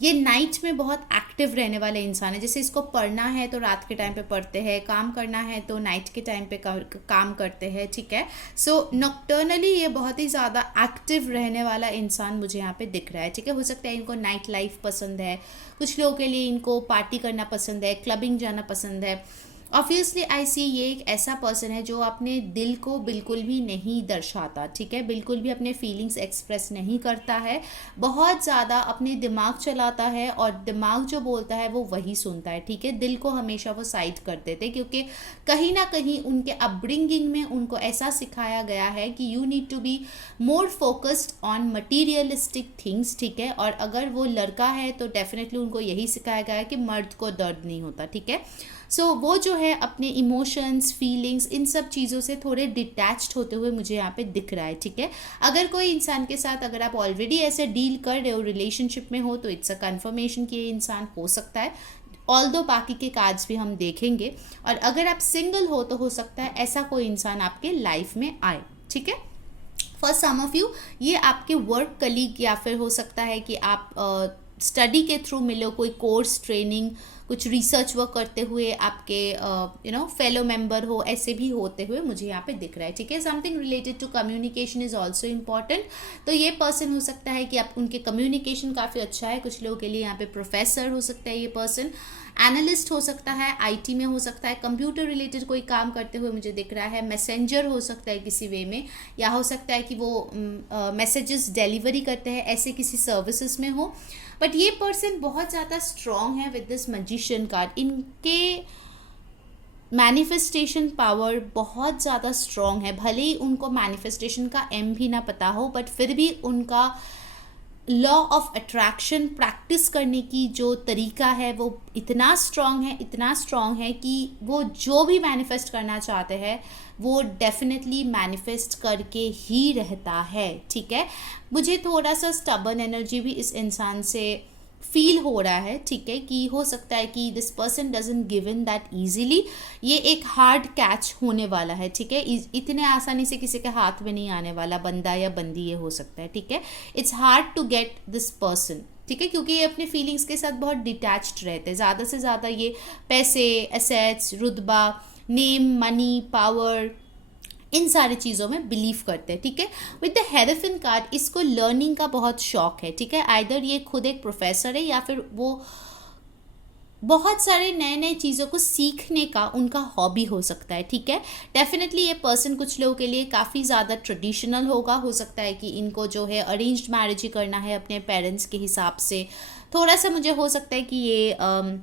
ये नाइट में बहुत एक्टिव रहने वाले इंसान है। जैसे इसको पढ़ना है तो रात के टाइम पे पढ़ते हैं, काम करना है तो नाइट के टाइम पे काम करते हैं। ठीक है, सो नॉक्टर्नली ये बहुत ही ज़्यादा एक्टिव रहने वाला इंसान मुझे यहाँ पे दिख रहा है। ठीक है, हो सकता है इनको नाइट लाइफ पसंद है, कुछ लोगों के लिए इनको पार्टी करना पसंद है, क्लबिंग जाना पसंद है। ऑब्वियसली आई सी ये एक ऐसा पर्सन है जो अपने दिल को बिल्कुल भी नहीं दर्शाता। ठीक है, बिल्कुल भी अपने फीलिंग्स एक्सप्रेस नहीं करता है, बहुत ज़्यादा अपने दिमाग चलाता है और दिमाग जो बोलता है वो वही सुनता है। ठीक है, दिल को हमेशा वो साइड कर देते, क्योंकि कहीं ना कहीं उनके अपब्रिंगिंग में उनको ऐसा सिखाया गया है कि you need to be more focused on materialistic things. ठीक है, और अगर वो लड़का है तो डेफिनेटली उनको यही सिखाया गया है कि मर्द को दर्द नहीं होता। ठीक है, सो वो जो है अपने इमोशंस, फीलिंग्स, इन सब चीज़ों से थोड़े डिटैच्ड होते हुए मुझे यहाँ पे दिख रहा है। ठीक है, अगर कोई इंसान के साथ अगर आप ऑलरेडी ऐसे डील कर रहे हो, रिलेशनशिप में हो, तो इट्स अ कन्फर्मेशन कि ये इंसान हो सकता है। ऑल्दो बाकी के कार्ड्स भी हम देखेंगे। और अगर आप सिंगल हो तो हो सकता है ऐसा कोई इंसान आपके लाइफ में आए। ठीक है, फॉर सम ऑफ यू ये आपके वर्क कलीग या फिर हो सकता है कि आप स्टडी के थ्रू मिलो, कोई कोर्स, ट्रेनिंग, कुछ रिसर्च वर्क करते हुए आपके फेलो मेंबर हो, ऐसे भी होते हुए मुझे यहाँ पे दिख रहा है। ठीक है, something related to communication is also important. तो ये पर्सन हो सकता है कि आप उनके कम्युनिकेशन काफ़ी अच्छा है। कुछ लोगों के लिए यहाँ पे प्रोफेसर हो सकता है ये पर्सन, एनालिस्ट हो सकता है, आईटी में हो सकता है, कंप्यूटर रिलेटेड कोई काम करते हुए मुझे दिख रहा है, मैसेंजर हो सकता है किसी वे में, या हो सकता है कि वो मैसेजेस डिलीवरी करते हैं, ऐसे किसी सर्विसेज में हो। बट ये पर्सन बहुत ज़्यादा स्ट्रॉन्ग है विद दिस मैजिशियन कार्ड। इनके मैनिफेस्टेशन पावर बहुत ज़्यादा स्ट्रॉन्ग है। भले ही उनको मैनिफेस्टेशन का एम भी ना पता हो, बट फिर भी उनका लॉ ऑफ अट्रैक्शन प्रैक्टिस करने की जो तरीका है वो इतना स्ट्रॉन्ग है कि वो जो भी मैनिफेस्ट करना चाहते हैं वो डेफिनेटली मैनिफेस्ट करके ही रहता है। ठीक है, मुझे थोड़ा सा स्टबर्न एनर्जी भी इस इंसान से फील हो रहा है। ठीक है, कि हो सकता है कि this person doesn't give in that easily, ये एक हार्ड कैच होने वाला है। ठीक है, इतने आसानी से किसी के हाथ में नहीं आने वाला बंदा या बंदी ये हो सकता है। ठीक है, it's hard to get this person. ठीक है, क्योंकि ये अपने फीलिंग्स के साथ बहुत डिटैच्ड रहते हैं। ज़्यादा से ज़्यादा ये पैसे, एसेट्स, रुतबा, नेम, मनी, पावर, इन सारी चीज़ों में बिलीव करते हैं, ठीक है। विद द हेरोफिन कार्ड इसको लर्निंग का बहुत शौक है, ठीक है। आइदर ये खुद एक प्रोफेसर है या फिर वो बहुत सारे नए नए चीज़ों को सीखने का उनका हॉबी हो सकता है, ठीक है। डेफिनेटली ये पर्सन कुछ लोगों के लिए काफ़ी ज़्यादा ट्रेडिशनल होगा, हो सकता है कि इनको जो है अरेंज्ड मैरिज ही करना है अपने पेरेंट्स के हिसाब से। थोड़ा सा मुझे हो सकता है कि ये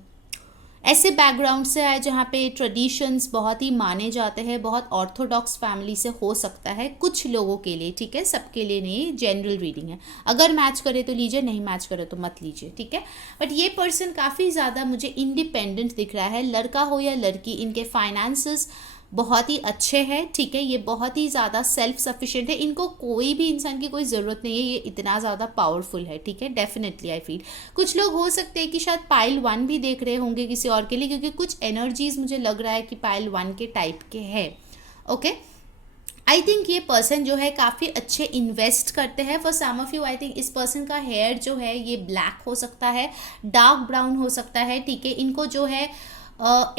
ऐसे बैकग्राउंड से आए जहाँ पे ट्रेडिशंस बहुत ही माने जाते हैं, बहुत ऑर्थोडॉक्स फैमिली से हो सकता है कुछ लोगों के लिए, ठीक है। सबके लिए नहीं, जनरल रीडिंग है। अगर मैच करे तो लीजिए, नहीं मैच करे तो मत लीजिए, ठीक है। बट ये पर्सन काफ़ी ज़्यादा मुझे इंडिपेंडेंट दिख रहा है, लड़का हो या लड़की, इनके फाइनेंसेस बहुत ही अच्छे हैं, ठीक है। ये बहुत ही ज़्यादा सेल्फ सफिशिएंट है, इनको कोई भी इंसान की कोई ज़रूरत नहीं है, ये इतना ज़्यादा पावरफुल है, ठीक है। डेफिनेटली आई फील कुछ लोग हो सकते हैं कि शायद पाइल 1 भी देख रहे होंगे किसी और के लिए, क्योंकि कुछ एनर्जीज मुझे लग रहा है कि पाइल 1 के टाइप के है, ओके। आई थिंक ये पर्सन जो है काफ़ी अच्छे इन्वेस्ट करते हैं। For some of you I think इस पर्सन का हेयर जो है ये ब्लैक हो सकता है, डार्क ब्राउन हो सकता है, ठीक है। इनको जो है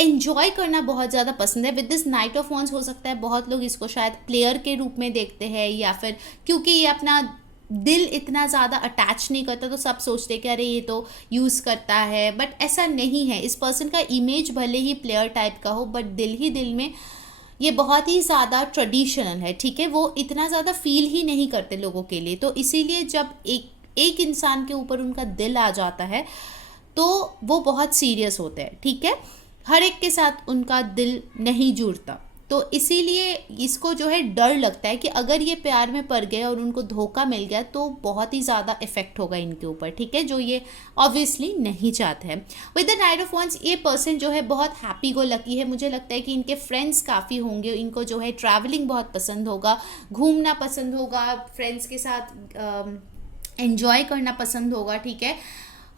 एन्जॉय करना बहुत ज़्यादा पसंद है। With this night of wands हो सकता है बहुत लोग इसको शायद प्लेयर के रूप में देखते हैं, या फिर क्योंकि ये अपना दिल इतना ज़्यादा अटैच नहीं करता तो सब सोचते हैं कि अरे ये तो यूज़ करता है, बट ऐसा नहीं है। इस पर्सन का इमेज भले ही प्लेयर टाइप का हो, बट दिल ही दिल में ये बहुत ही ज़्यादा ट्रेडिशनल है, ठीक है। वो इतना ज़्यादा फील ही नहीं करते लोगों के लिए, तो इसीलिए जब एक इंसान के ऊपर उनका दिल आ जाता है तो वो बहुत सीरियस होते हैं, ठीक है। हर एक के साथ उनका दिल नहीं जुड़ता, तो इसीलिए इसको जो है डर लगता है कि अगर ये प्यार में पड़ गए और उनको धोखा मिल गया तो बहुत ही ज़्यादा इफेक्ट होगा इनके ऊपर, ठीक है, जो ये ऑब्वियसली नहीं चाहते हैं। With the knight of wands ये पर्सन जो है बहुत हैप्पी गो लकी है। मुझे लगता है कि इनके फ्रेंड्स काफ़ी होंगे, इनको जो है ट्रैवलिंग बहुत पसंद होगा, घूमना पसंद होगा, फ्रेंड्स के साथ एंजॉय करना पसंद होगा, ठीक है।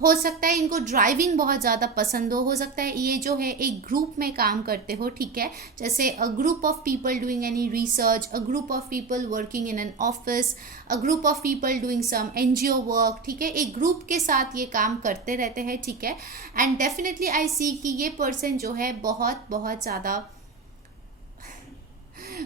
हो सकता है इनको ड्राइविंग बहुत ज़्यादा पसंद हो सकता है ये जो है एक ग्रुप में काम करते हो, ठीक है। जैसे a group of people doing any research, a group of people working in an office, a group of people doing some NGO work, ठीक है। एक ग्रुप के साथ ये काम करते रहते हैं, ठीक है। एंड डेफिनेटली आई सी कि ये पर्सन जो है बहुत बहुत ज़्यादा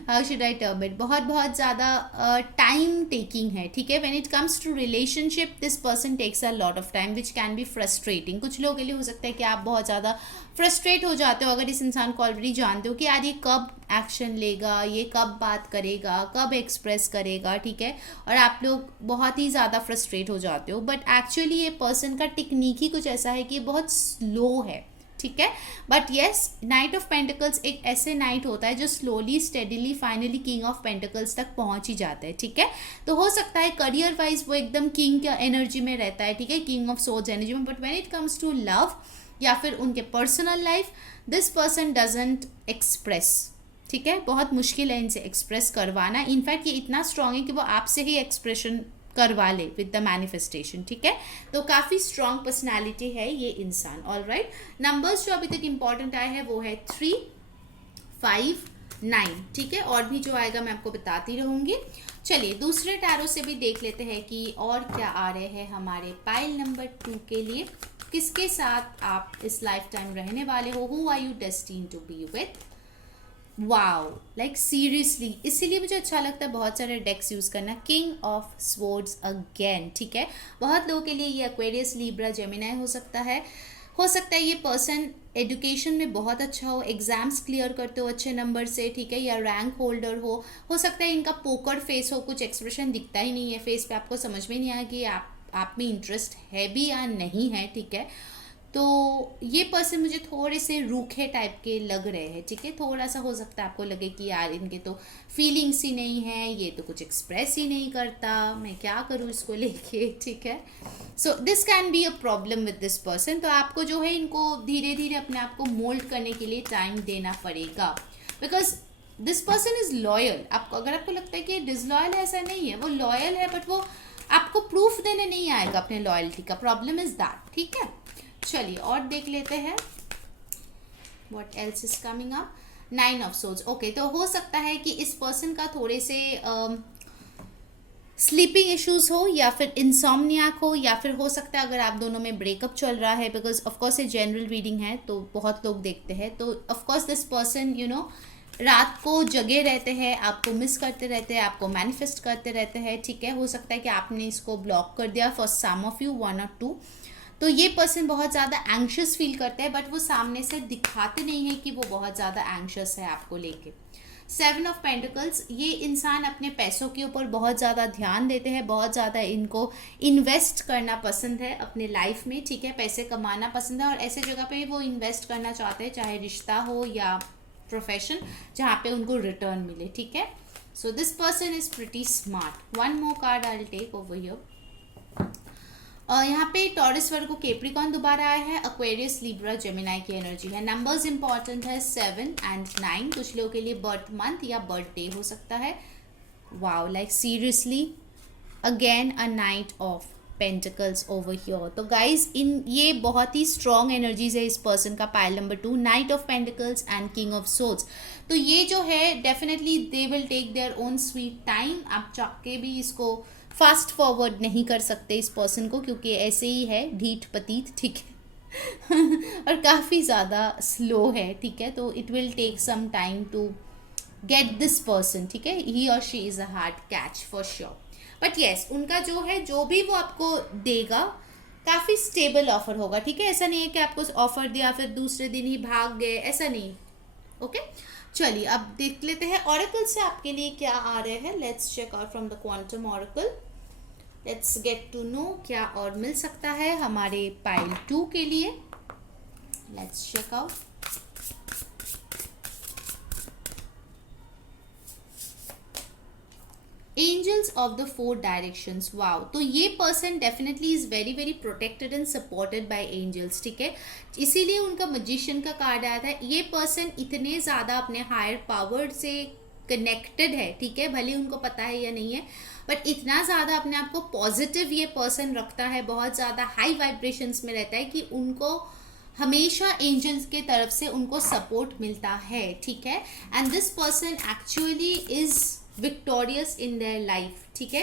how should I term it, बहुत बहुत ज़्यादा टाइम टेकिंग है, ठीक है। When it comes to relationship this person takes a lot of time which can be frustrating. कुछ लोगों के लिए हो सकता है कि आप बहुत ज़्यादा फ्रस्ट्रेट हो जाते हो अगर इस इंसान को ऑलरेडी जानते हो कि यार ये कब एक्शन लेगा, ये कब बात करेगा, कब एक्सप्रेस करेगा, ठीक है। और आप लोग बहुत ही ज़्यादा फ्रस्ट्रेट हो जाते हो, बट एक्चुअली ये पर्सन का टेक्निक ही कुछ ऐसा है कि ये बहुत स्लो है, ठीक है। But yes, night of pentacles एक ऐसे नाइट होता है जो slowly steadily finally king of pentacles तक पहुंच ही जाता है, ठीक है। तो हो सकता है करियर वाइज वो एकदम किंग का एनर्जी में रहता है, ठीक है, किंग ऑफ सोर्ड्स एनर्जी में, but when it comes to love या फिर उनके personal life this person doesn't express, ठीक है। बहुत मुश्किल है इनसे एक्सप्रेस करवाना। इनफैक्ट ये इतना स्ट्रांग है कि वो आपसे ही एक्सप्रेशन करवा ले विद द मैनिफेस्टेशन, ठीक है। तो काफ़ी स्ट्रॉन्ग पर्सनालिटी है ये इंसान। ऑल राइट, नंबर्स जो अभी तक इंपॉर्टेंट आए हैं वो है 3, 5, 9, ठीक है। और भी जो आएगा मैं आपको बताती रहूँगी। चलिए दूसरे टैरो से भी देख लेते हैं कि और क्या आ रहे हैं हमारे पाइल नंबर 2 के लिए। किसके साथ आप इस लाइफ टाइम रहने वाले हो, who are you destined to be with. Wow, like seriously, इसीलिए मुझे अच्छा लगता है बहुत सारे डेक्स यूज़ करना। किंग ऑफ स्वॉर्ड्स अगेन, ठीक है। बहुत लोगों के लिए ये एक्वेरियस, लिब्रा, जेमिनाई हो सकता है। हो सकता है ये पर्सन एजुकेशन में बहुत अच्छा हो, एग्जाम्स क्लियर करते हो अच्छे नंबर से, ठीक है, या रैंक होल्डर हो सकता है इनका पोकर फेस हो, कुछ एक्सप्रेशन दिखता ही नहीं है फेस पे, आपको समझ में नहीं आया कि आप में इंटरेस्ट है भी या नहीं है, ठीक है। तो ये पर्सन मुझे थोड़े से रूखे टाइप के लग रहे हैं, ठीक है। थोड़ा सा हो सकता है आपको लगे कि यार इनके तो फीलिंग्स ही नहीं है, ये तो कुछ एक्सप्रेस ही नहीं करता, मैं क्या करूँ इसको लेके, ठीक है। So this can be a problem with this person. तो आपको जो है इनको धीरे धीरे अपने आप को मोल्ड करने के लिए टाइम देना पड़ेगा, because this person is loyal. आपको अगर आपको लगता है कि डिसलॉयल है, ऐसा नहीं है, वो लॉयल है, बट वो आपको प्रूफ देने नहीं आएगा अपने लॉयल्टी का। प्रॉब्लम इज दैट, ठीक है। चलिए और देख लेते हैं what else is coming up. 9 of swords, okay. तो हो सकता है कि इस पर्सन का थोड़े से स्लीपिंग इश्यूज हो, या फिर इंसोम्नियाक हो, या फिर हो सकता है अगर आप दोनों में ब्रेकअप चल रहा है, बिकॉज ऑफकोर्स ये जनरल रीडिंग है तो बहुत लोग देखते हैं। तो ऑफकोर्स दिस पर्सन रात को जगे रहते हैं, आपको मिस करते रहते हैं, आपको मैनिफेस्ट करते रहते हैं, ठीक है। हो सकता है कि आपने इसको ब्लॉक कर दिया for some of you, 1 or 2। तो ये पर्सन बहुत ज़्यादा एंग्शियस फील करते हैं, बट वो सामने से दिखाते नहीं है कि वो बहुत ज़्यादा एंग्शियस है आपको लेके। 7 of Pentacles, ये इंसान अपने पैसों के ऊपर बहुत ज़्यादा ध्यान देते हैं, बहुत ज़्यादा इनको इन्वेस्ट करना पसंद है अपने लाइफ में, ठीक है। पैसे कमाना पसंद है और ऐसे जगह पे वो इन्वेस्ट करना चाहते हैं, चाहे रिश्ता हो या प्रोफेशन, जहाँ पे उनको रिटर्न मिले, ठीक है। So this person is pretty smart. 1 more card I will take over here. यहाँ पे टॉरस, वर्गो, कैप्रिकॉर्न दोबारा आया है, एक्वेरियस, लिब्रा, जेमिनाई की एनर्जी है। नंबर्स इंपॉर्टेंट है 7 and 9। कुछ लोगों के लिए बर्थ मंथ या बर्थ डे हो सकता है। Wow, like seriously again a knight of pentacles over here. तो गाइज ये बहुत ही स्ट्रॉन्ग एनर्जीज है इस पर्सन का। Pile number 2, knight of pentacles and king of swords. तो ये जो है definitely they will take their own sweet time. आप चाके भी इसको फास्ट फॉरवर्ड नहीं कर सकते इस पर्सन को, क्योंकि ऐसे ही है, ढीठ पतीत, ठीक है। और काफ़ी ज़्यादा स्लो है, ठीक है। तो it will take some time to get this person, ठीक है। ही और she is a hard catch for sure. But yes, उनका जो है, जो भी वो आपको देगा काफ़ी स्टेबल ऑफर होगा, ठीक है। ऐसा नहीं है कि आपको ऑफर दिया फिर दूसरे दिन ही भाग गए, ऐसा नहीं। ओके, चलिए अब देख लेते हैं ऑरेकल से आपके लिए क्या आ रहे हैं। Let's check out from the quantum oracle. Let's get to know क्या और मिल सकता है हमारे पाइल 2 के लिए। Let's check out. Angels of the 4 directions. Wow, तो ये person definitely is very very protected and supported by angels, ठीक है। इसीलिए उनका मैजिशियन का कार्ड आया था। ये पर्सन इतने ज़्यादा अपने हायर पावर से कनेक्टेड है, ठीक है, भले उनको पता है या नहीं है, बट इतना ज़्यादा अपने आप को पॉजिटिव ये पर्सन रखता है, बहुत ज़्यादा हाई वाइब्रेशंस में रहता है कि उनको हमेशा एंजल्स के तरफ से उनको सपोर्ट मिलता है, ठीक है। And this person actually is victorious in their life, ठीक है।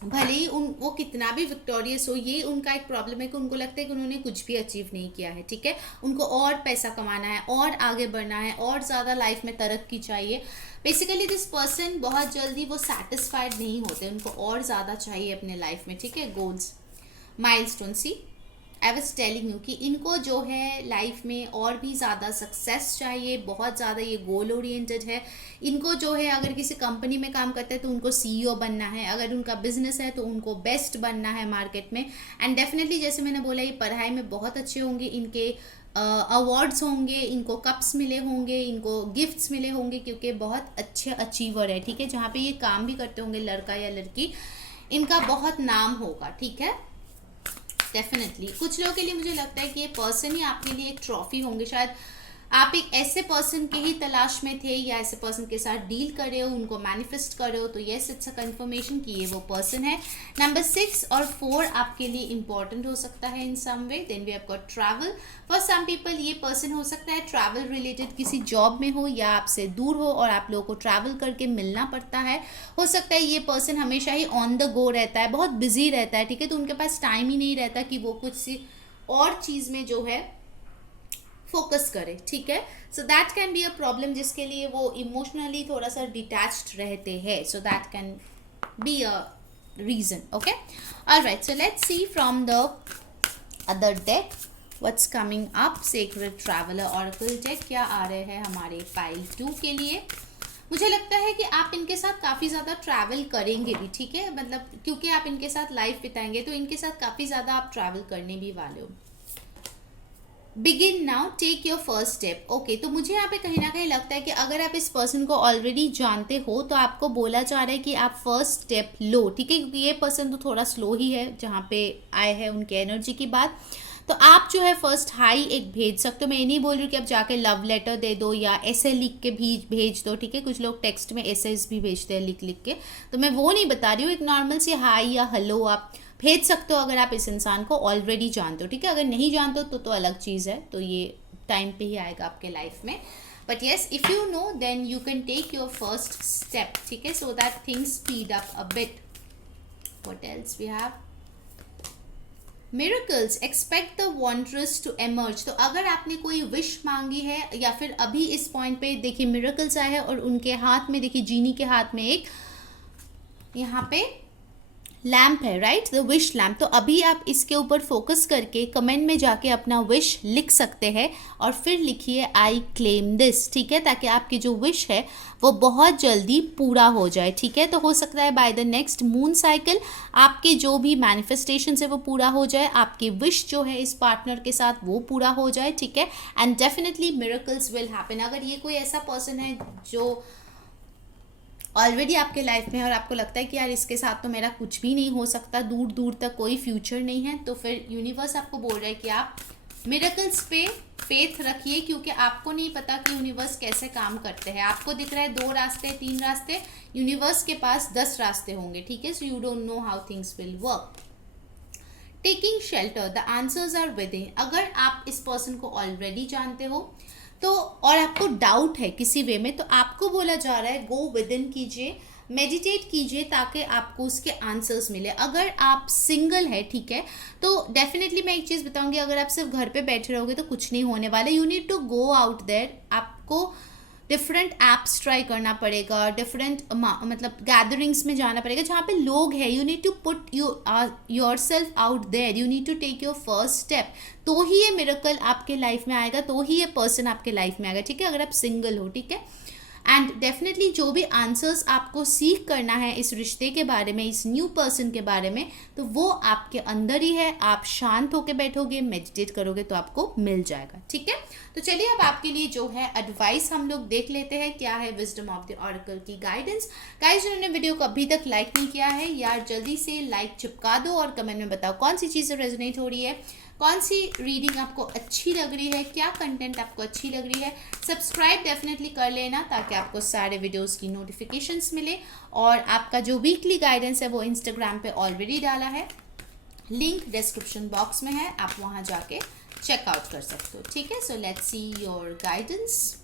भले ही वो कितना भी विक्टोरियस हो, ये उनका एक प्रॉब्लम है कि उनको लगता है कि उन्होंने कुछ भी अचीव नहीं किया है, ठीक है। उनको और पैसा कमाना है, और आगे बढ़ना है, और ज़्यादा लाइफ में तरक्की चाहिए। बेसिकली दिस पर्सन बहुत जल्दी वो सेटिस्फाइड नहीं होते, उनको और ज़्यादा चाहिए अपने लाइफ में, ठीक है। Goals, milestone. See I was telling you कि इनको जो है लाइफ में और भी ज़्यादा सक्सेस चाहिए, बहुत ज़्यादा ये गोल ओरिएंटेड है। इनको जो है, अगर किसी कंपनी में काम करते हैं तो उनको सीईओ बनना है, अगर उनका बिजनेस है तो उनको बेस्ट बनना है मार्केट में। एंड डेफिनेटली जैसे मैंने बोला, ये पढ़ाई में बहुत अच्छे होंगे, इनके अवार्ड्स होंगे, इनको कप्स मिले होंगे, इनको गिफ्ट्स मिले होंगे, क्योंकि बहुत अच्छे अचीवर है, ठीक है। जहाँ पे ये काम भी करते होंगे, लड़का या लड़की, इनका बहुत नाम होगा, ठीक है। डेफिनेटली कुछ लोगों के लिए मुझे लगता है कि ये पर्सन ही आपके लिए एक ट्रॉफी होंगे। शायद आप एक ऐसे पर्सन के ही तलाश में थे, या ऐसे पर्सन के साथ डील कर रहे हो, उनको मैनिफेस्ट कर रहे हो, तो येस, इट्स अ कंफर्मेशन कि ये वो पर्सन है। नंबर 6 और 4 आपके लिए इंपॉर्टेंट हो सकता है in some way. Then we have got travel. For some people ये पर्सन हो सकता है ट्रैवल रिलेटेड, किसी जॉब में हो या आपसे दूर हो और आप लोगों को ट्रैवल करके मिलना पड़ता है। हो सकता है ये पर्सन हमेशा ही ऑन द गो रहता है, बहुत बिजी रहता है, ठीक है। तो उनके पास टाइम ही नहीं रहता कि वो कुछ सी और चीज़ में जो है फोकस करे, ठीक है। So that can be a problem, जिसके लिए वो इमोशनली थोड़ा सा डिटैच्ड रहते हैं। So that can be a reason, okay. Alright, so let's see from the other deck what's coming up. Sacred traveller oracle deck, क्या आ रहे हैं हमारे पाइल 2 के लिए। मुझे लगता है कि आप इनके साथ काफ़ी ज़्यादा ट्रैवल करेंगे भी, ठीक है। मतलब क्योंकि आप इनके साथ लाइफ बिताएंगे तो इनके साथ काफ़ी ज़्यादा आप ट्रैवल करने भी वाले हो। Begin now, take your first step. Okay, तो मुझे यहाँ पे कहीं ना कहीं लगता है कि अगर आप इस पर्सन को ऑलरेडी जानते हो तो आपको बोला जा रहा है कि आप फर्स्ट स्टेप लो, ठीक है। क्योंकि ये पर्सन तो थोड़ा स्लो ही है जहाँ पे आए हैं उनके एनर्जी की बात। तो आप जो है फर्स्ट हाई एक भेज सकते हो। मैं ये नहीं बोल रही हूँ कि आप जाके लव लेटर दे दो या ऐसे लिख के भी भेज दो, ठीक है। कुछ लोग टेक्स्ट में एसेज भी भेजते हैं लिख लिख के, तो मैं वो नहीं बता रही हूँ। एक नॉर्मल सी हाई या हेलो आप भेज सकते हो अगर आप इस इंसान को ऑलरेडी जानते हो, ठीक है। अगर नहीं जानते हो तो अलग चीज़ है, तो ये टाइम पे ही आएगा आपके लाइफ में। But yes, if you know then you can take your first step, ठीक है, so that things speed up a bit. What else we have. Miracles expect the wonders to emerge. तो अगर आपने कोई विश मांगी है या फिर अभी इस पॉइंट पे देखिए मिरेकल्स आए हैं और उनके हाथ में देखिए जीनी के हाथ में एक यहाँ पे लैम्प है, राइट, द विश लैम्प। तो अभी आप इसके ऊपर फोकस करके कमेंट में जाके अपना विश लिख सकते हैं और फिर लिखिए आई क्लेम दिस, ठीक है, ताकि आपकी जो विश है वो बहुत जल्दी पूरा हो जाए, ठीक है। तो हो सकता है by the next moon cycle आपके जो भी मैनिफेस्टेशन है वो पूरा हो जाए, आपकी विश जो है इस पार्टनर के साथ वो पूरा हो जाए, ठीक है। And definitely miracles will happen. अगर ये कोई ऐसा पर्सन है जो ऑलरेडी आपके लाइफ में और आपको लगता है कि यार इसके साथ तो मेरा कुछ भी नहीं हो सकता, दूर दूर तक कोई फ्यूचर नहीं है, तो फिर यूनिवर्स आपको बोल रहा है कि आप मिरेकल्स पे फेथ रखिए, क्योंकि आपको नहीं पता कि यूनिवर्स कैसे काम करते हैं। आपको दिख रहा है 2 रास्ते 3 रास्ते, यूनिवर्स के पास 10 रास्ते होंगे, ठीक है। So you don't know how things will work. Taking shelter, the answers are within. अगर आप इस पर्सन को ऑलरेडी जानते हो तो और आपको डाउट है किसी वे में, तो आपको बोला जा रहा है गो विद इन कीजिए, मेडिटेट कीजिए ताकि आपको उसके आंसर्स मिले। अगर आप सिंगल है, ठीक है, तो डेफिनेटली मैं एक चीज़ बताऊंगी, अगर आप सिर्फ घर पे बैठे रहोगे तो कुछ नहीं होने वाला। You need to go out there. आपको डिफरेंट ऐप्स ट्राई करना पड़ेगा, डिफरेंट मतलब गैदरिंग्स में जाना पड़ेगा जहाँ पे लोग हैं। You need to put yourself out there, you need to take your first step, तो ही ये मिरेकल आपके लाइफ में आएगा, तो ही ये पर्सन आपके लाइफ में आएगा, ठीक है, अगर आप सिंगल हो, ठीक है। एंड डेफिनेटली जो भी आंसर्स आपको सीख करना है इस रिश्ते के बारे में, इस न्यू पर्सन के बारे में, तो वो आपके अंदर ही है। आप शांत होकर बैठोगे, मेडिटेट करोगे तो आपको मिल जाएगा, ठीक है। तो चलिए अब आपके लिए जो है एडवाइस हम लोग देख लेते हैं, क्या है विजडम ऑफ द ऑरेकल की गाइडेंस। गाइस जिन्होंने वीडियो को अभी तक लाइक नहीं किया है यार, जल्दी से लाइक चिपका दो और कमेंट में बताओ कौन सी चीज़ें रेजोनेट हो रही है, कौन सी रीडिंग आपको अच्छी लग रही है, क्या कंटेंट आपको अच्छी लग रही है। सब्सक्राइब डेफिनेटली कर लेना ताकि आपको सारे वीडियोस की नोटिफिकेशंस मिले। और आपका जो वीकली गाइडेंस है वो इंस्टाग्राम पे ऑलरेडी डाला है, लिंक डिस्क्रिप्शन बॉक्स में है, आप वहाँ जाके चेकआउट कर सकते हो, ठीक है। So let's see your guidance.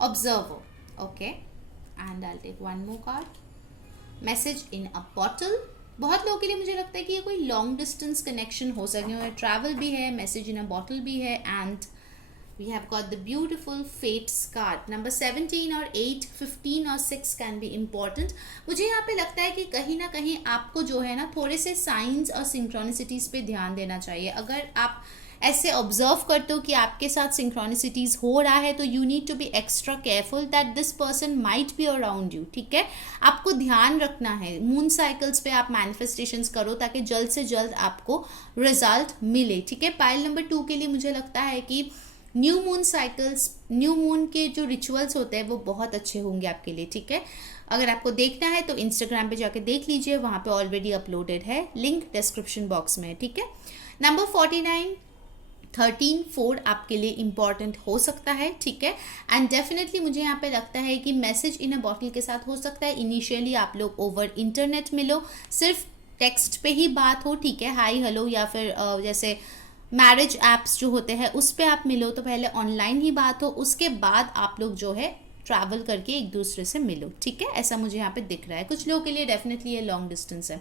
Observer, okay, and I take one more card. Message in a bottle. बहुत लोगों के लिए मुझे लगता है कि ये कोई लॉन्ग डिस्टेंस कनेक्शन हो सकते हैं, ट्रैवल भी है, मैसेज इन अ बॉटल भी है, and we have got the beautiful fates card. Number 17 और 8, 15 और 6 कैन बी इम्पॉर्टेंट। मुझे यहाँ पे लगता है कि कहीं ना कहीं आपको जो है ना थोड़े से साइंस और सिंक्रोनिसिटीज़ पे ध्यान देना चाहिए। अगर आप ऐसे ऑब्जर्व करते हो कि आपके साथ सिंक्रोनिसिटीज़ हो रहा है तो you need to be extra careful that this person might be around you, ठीक है। आपको ध्यान रखना है। मून साइकिल्स पे आप मैनिफेस्टेशंस करो ताकि जल्द से जल्द आपको रिजल्ट मिले, ठीक है। पाइल नंबर 2 के लिए मुझे लगता है कि new moon cycles, new moon के जो रिचुअल्स होते हैं वो बहुत अच्छे होंगे आपके लिए, ठीक है। अगर आपको देखना है तो इंस्टाग्राम पे जाके देख लीजिए, वहाँ पे ऑलरेडी अपलोडेड है, लिंक डिस्क्रिप्शन बॉक्स में है, ठीक है। नंबर 49, 13, 4 आपके लिए इम्पॉर्टेंट हो सकता है, ठीक है। एंड डेफिनेटली मुझे यहाँ पे लगता है कि मैसेज इन अ बॉटल के साथ हो सकता है इनिशियली आप लोग ओवर इंटरनेट मिलो, सिर्फ टेक्स्ट पे ही बात हो, ठीक है, हाई हेलो, या फिर जैसे मैरिज ऐप्स जो होते हैं उस पर आप मिलो, तो पहले ऑनलाइन ही बात हो, उसके बाद आप लोग जो है ट्रैवल करके एक दूसरे से मिलो, ठीक है। ऐसा मुझे यहाँ पे दिख रहा है। कुछ लोगों के लिए डेफिनेटली ये लॉन्ग डिस्टेंस है।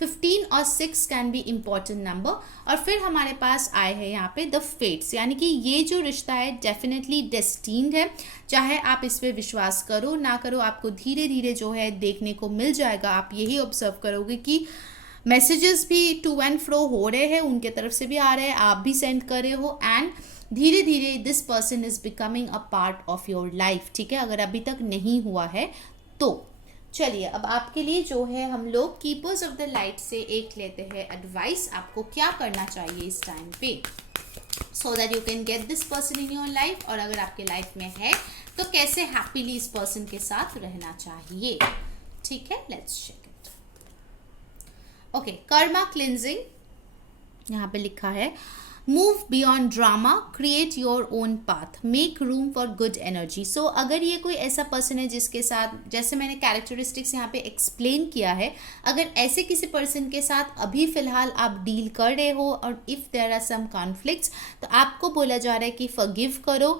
15 और 6 कैन बी इम्पॉर्टेंट नंबर। और फिर हमारे पास आए हैं यहाँ पे द फेट्स, यानी कि ये जो रिश्ता है डेफिनेटली डेस्टिन्ड है। चाहे आप इस पर विश्वास करो ना करो, आपको धीरे धीरे जो है देखने को मिल जाएगा। आप यही ऑब्जर्व करोगे कि मैसेजेस भी टू एंड फ्रो हो रहे हैं, उनके तरफ से भी आ रहे हैं, आप भी सेंड कर रहे हो, एंड धीरे धीरे this person is becoming a part of your life, ठीक है, अगर अभी तक नहीं हुआ है तो। चलिए अब आपके लिए जो है हम लोग कीपर्स ऑफ द लाइट से एक लेते हैं एडवाइस, आपको क्या करना चाहिए इस टाइम पे, so that you can get this person in your life. और अगर आपके लाइफ में है तो कैसे हैप्पीली इस पर्सन के साथ रहना चाहिए, ठीक है। Let's check it. Okay, karma cleansing यहाँ पे लिखा है, move beyond drama, create your own path, make room for good energy. So अगर ये कोई ऐसा पर्सन है जिसके साथ, जैसे मैंने कैरेक्टरिस्टिक्स यहाँ पे एक्सप्लेन किया है, अगर ऐसे किसी पर्सन के साथ अभी फ़िलहाल आप डील कर रहे हो और if there are some conflicts, तो आपको बोला जा रहा है कि फॉरगिव करो,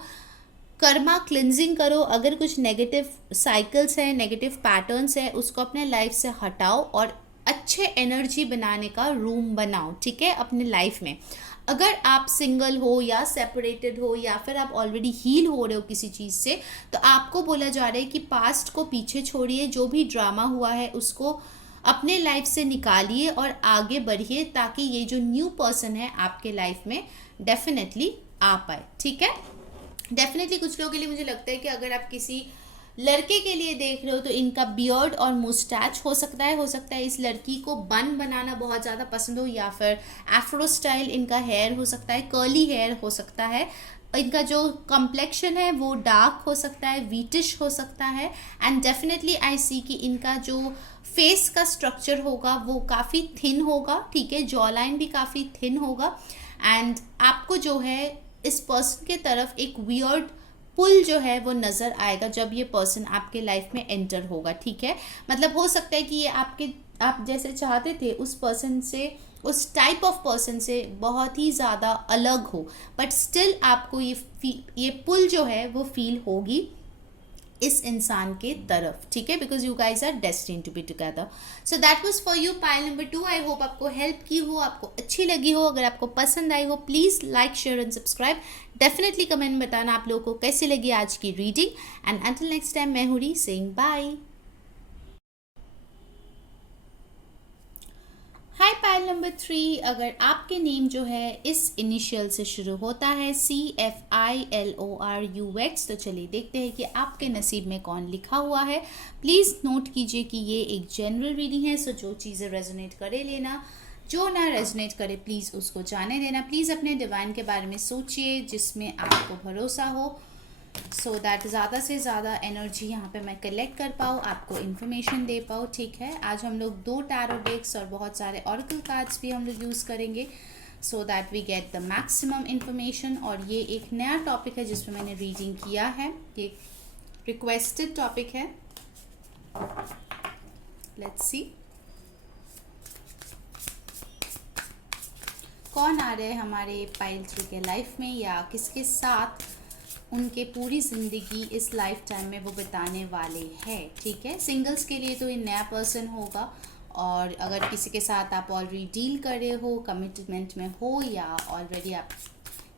कर्मा क्लिनजिंग करो। अगर कुछ नेगेटिव साइकिल्स हैं, नेगेटिव पैटर्न्स है, उसको अपने लाइफ से हटाओ और अच्छे एनर्जी बनाने का रूम बनाओ, ठीक है, अपने लाइफ में। अगर आप सिंगल हो या सेपरेटेड हो या फिर आप ऑलरेडी हील हो रहे हो किसी चीज़ से, तो आपको बोला जा रहा है कि पास्ट को पीछे छोड़िए, जो भी ड्रामा हुआ है उसको अपने लाइफ से निकालिए और आगे बढ़िए, ताकि ये जो न्यू पर्सन है आपके लाइफ में डेफिनेटली आ पाए, ठीक है। डेफिनेटली कुछ लोगों के लिए मुझे लगता है कि अगर आप किसी लड़के के लिए देख रहे हो तो इनका बियर्ड और मुस्टैच हो सकता है इस लड़की को बन बनाना बहुत ज़्यादा पसंद हो, या फिर एफ्रो स्टाइल इनका हेयर हो सकता है, कर्ली हेयर हो सकता है। इनका जो कम्प्लेक्शन है वो डार्क हो सकता है, वीटिश हो सकता है। एंड डेफिनेटली आई सी कि इनका जो फेस का स्ट्रक्चर होगा वो काफ़ी थिन होगा, ठीक है, जॉ लाइन भी काफ़ी थिन होगा। एंड आपको जो है इस पर्सन के तरफ एक वियर्ड पुल जो है वो नज़र आएगा जब ये पर्सन आपके लाइफ में एंटर होगा, ठीक है। मतलब हो सकता है कि ये आप जैसे चाहते थे उस पर्सन से, उस टाइप ऑफ पर्सन से बहुत ही ज़्यादा अलग हो, बट स्टिल आपको ये पुल जो है वो फील होगी इस इंसान के तरफ, ठीक है, because you guys are destined to be together. So that was for you pile number 2। I hope आपको हेल्प की हो, आपको अच्छी लगी हो। अगर आपको पसंद आई हो please like, share and subscribe. Definitely comment बताना आप लोगों को कैसी लगी आज की reading. And until next time, मैं हुरी सेइंग बाय। हाय पाइल नंबर 3, अगर आपके नेम जो है इस इनिशियल से शुरू होता है CFILORUX, तो चलिए देखते हैं कि आपके नसीब में कौन लिखा हुआ है। प्लीज़ नोट कीजिए कि ये एक जनरल रीडिंग है, सो जो चीज़ें रेजोनेट करे लेना, जो ना रेजोनेट करे प्लीज़ उसको जाने देना। प्लीज़ अपने डिवाइन के बारे में सोचिए जिसमें आपको भरोसा हो, सो दैट ज़्यादा से ज़्यादा एनर्जी यहाँ पे मैं कलेक्ट कर पाऊँ, आपको इन्फॉर्मेशन दे पाऊँ, ठीक है। आज हम लोग 2 टैरो डेक्स और बहुत सारे ऑरेकल कार्ड्स भी हम लोग यूज़ करेंगे, so that we get the maximum information. और ये एक नया टॉपिक है जिसमें मैंने रीडिंग किया है, ये रिक्वेस्टेड टॉपिक है। लेट्स सी कौन आ रहे हैं हमारे पाइल 3 के लाइफ में, या किसके साथ उनके पूरी ज़िंदगी इस लाइफ टाइम में वो बिताने वाले हैं, ठीक है। सिंगल्स के लिए तो ये नया पर्सन होगा, और अगर किसी के साथ आप ऑलरेडी डील कर रहे हो, कमिटमेंट में हो, या ऑलरेडी आप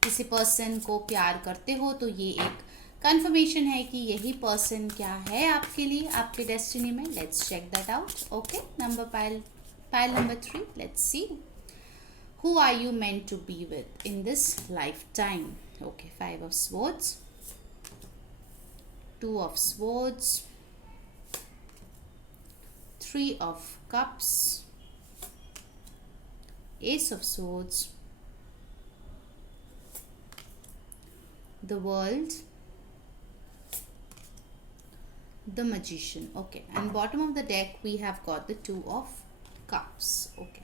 किसी पर्सन को प्यार करते हो, तो ये एक कंफर्मेशन है कि यही पर्सन क्या है आपके लिए, आपके डेस्टिनी में। Let's check that out. Okay, pile number 3, let's see who are you meant to be with in this lifetime. Okay, 5 of swords, 2 of swords, 3 of cups, ace of swords, the world, the magician. Okay, and bottom of the deck we have got the 2 of cups. Okay,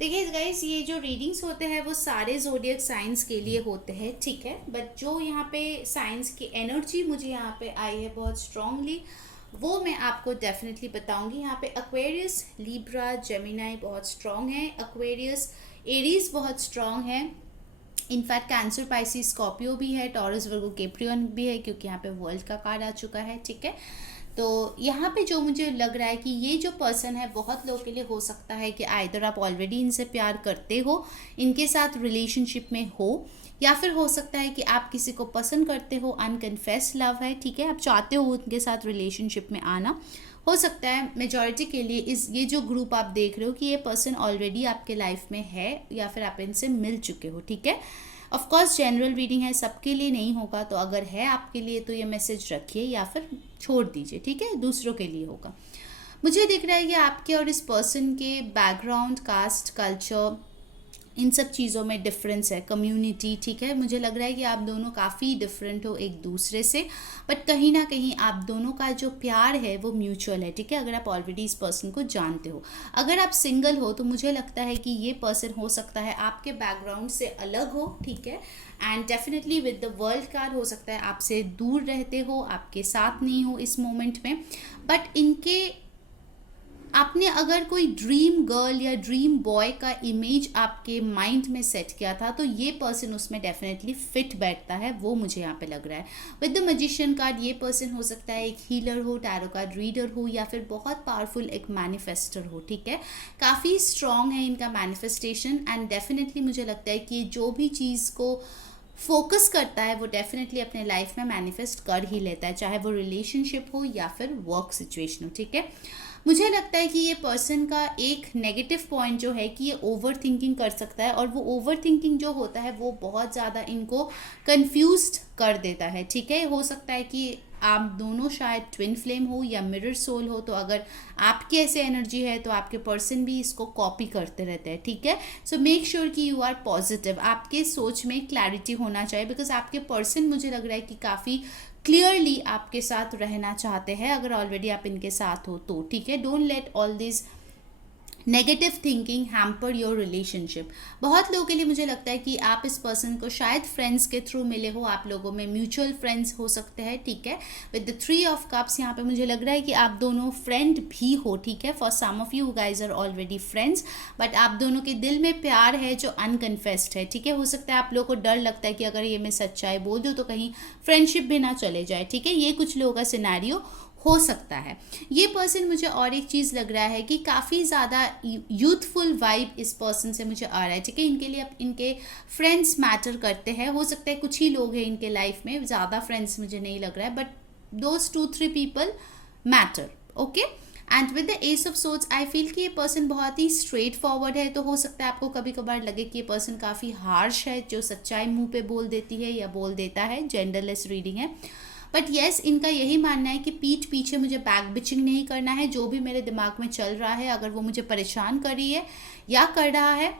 देखिए guys, ये जो readings होते हैं वो सारे zodiac science के लिए होते हैं, ठीक है। बट जो यहाँ पे साइंस की एनर्जी मुझे यहाँ पे आई है बहुत स्ट्रांगली, वो मैं आपको डेफिनेटली बताऊंगी। यहाँ पे एक्वेरियस, लिब्रा, जेमिनाई बहुत स्ट्रांग है, एक्वेरियस, एरीज बहुत स्ट्रांग है, इनफैक्ट कैंसर, पाइसिस, स्कॉर्पियो भी है, टॉरस, वर्गो, कैप्रियन भी है, क्योंकि यहाँ पे वर्ल्ड का कार्ड आ चुका है, ठीक है। तो यहाँ पे जो मुझे लग रहा है कि ये जो पर्सन है बहुत लोगों के लिए हो सकता है कि आइदर आप ऑलरेडी इनसे प्यार करते हो, इनके साथ रिलेशनशिप में हो, या फिर हो सकता है कि आप किसी को पसंद करते हो, अनकन्फेस लव है, ठीक है, आप चाहते हो उनके साथ रिलेशनशिप में आना। हो सकता है मेजॉरिटी के लिए ये जो ग्रुप आप देख रहे हो कि ये पर्सन ऑलरेडी आपके लाइफ में है, या फिर आप इनसे मिल चुके हो, ठीक है। ऑफ कोर्स जनरल रीडिंग है, सबके लिए नहीं होगा, तो अगर है आपके लिए तो ये मैसेज रखिए या फिर छोड़ दीजिए, ठीक है, दूसरों के लिए होगा। मुझे दिख रहा है कि आपके और इस पर्सन के बैकग्राउंड, कास्ट, कल्चर, इन सब चीज़ों में डिफरेंस है, कम्युनिटी, ठीक है। मुझे लग रहा है कि आप दोनों काफ़ी डिफरेंट हो एक दूसरे से, बट कहीं ना कहीं आप दोनों का जो प्यार है वो म्यूचुअल है, ठीक है, अगर आप ऑलरेडी इस पर्सन को जानते हो। अगर आप सिंगल हो तो मुझे लगता है कि ये पर्सन हो सकता है आपके बैकग्राउंड से अलग हो, ठीक है, and definitely with the world card हो सकता है आपसे दूर रहते हो, आपके साथ नहीं हो इस मोमेंट में, बट इनके आपने अगर कोई ड्रीम गर्ल या ड्रीम बॉय का इमेज आपके माइंड में सेट किया था तो ये पर्सन उसमें डेफिनेटली फिट बैठता है, वो मुझे यहाँ पे लग रहा है। विद द मैजिशियन कार्ड ये पर्सन हो सकता है एक हीलर हो, टैरो कार्ड रीडर हो, या फिर बहुत पावरफुल एक मैनिफेस्टर हो, ठीक है। काफ़ी स्ट्रॉन्ग है इनका मैनिफेस्टेशन एंड डेफिनेटली मुझे लगता है कि जो भी चीज़ को फोकस करता है वो डेफिनेटली अपने लाइफ में मैनिफेस्ट कर ही लेता है, चाहे वो रिलेशनशिप हो या फिर वर्क सिचुएशन हो, ठीक है। मुझे लगता है कि ये पर्सन का एक नेगेटिव पॉइंट जो है कि ये ओवर थिंकिंग कर सकता है, और वो ओवर थिंकिंग जो होता है वो बहुत ज़्यादा इनको कंफ्यूज्ड कर देता है, ठीक है। हो सकता है कि आप दोनों शायद ट्विन फ्लेम हो या मिरर सोल हो, तो अगर आपकी ऐसे एनर्जी है तो आपके पर्सन भी इसको कॉपी करते रहते हैं, ठीक है। सो मेक श्योर कि यू आर पॉजिटिव, आपके सोच में क्लैरिटी होना चाहिए, बिकॉज आपके पर्सन मुझे लग रहा है कि काफ़ी क्लियरली आपके साथ रहना चाहते हैं, अगर ऑलरेडी आप इनके साथ हो तो, ठीक है। Don't let all this negative thinking hamper your relationship. बहुत लोगों के लिए मुझे लगता है कि आप इस पर्सन को शायद फ्रेंड्स के थ्रू मिले हो, आप लोगों में म्यूचुअल फ्रेंड्स हो सकते हैं, ठीक है। विद द 3 ऑफ कप्स यहाँ पे मुझे लग रहा है कि आप दोनों फ्रेंड भी हो, ठीक है। For some of you guys are already friends, but आप दोनों के दिल में प्यार है जो अनकन्फेस्ड है, ठीक है। हो सकता है आप लोगों को डर लगता है कि अगर ये मैं सच्चाई बोल दूँ तो कहीं फ्रेंडशिप भी ना चले जाए, ठीक है। ये कुछ लोगों का सिनेरियो हो सकता है। ये पर्सन, मुझे और एक चीज़ लग रहा है कि काफ़ी ज़्यादा यूथफुल वाइब इस पर्सन से मुझे आ रहा है, ठीक है। इनके लिए अब इनके फ्रेंड्स मैटर करते हैं, हो सकता है कुछ ही लोग हैं इनके लाइफ में, ज़्यादा फ्रेंड्स मुझे नहीं लग रहा है, but those 2-3 people matter, okay. And with the S of swords I feel कि ये पर्सन बहुत ही स्ट्रेट फॉरवर्ड है, तो हो सकता है आपको कभी कभार लगे कि ये पर्सन काफ़ी हार्श है, जो सच्चाई मुंह पे बोल देती है या बोल देता है, जेंडरलेस रीडिंग है। बट येस, इनका यही मानना है कि पीठ पीछे मुझे बैक बिचिंग नहीं करना है, जो भी मेरे दिमाग में चल रहा है अगर वो मुझे परेशान कर रही है या कर रहा है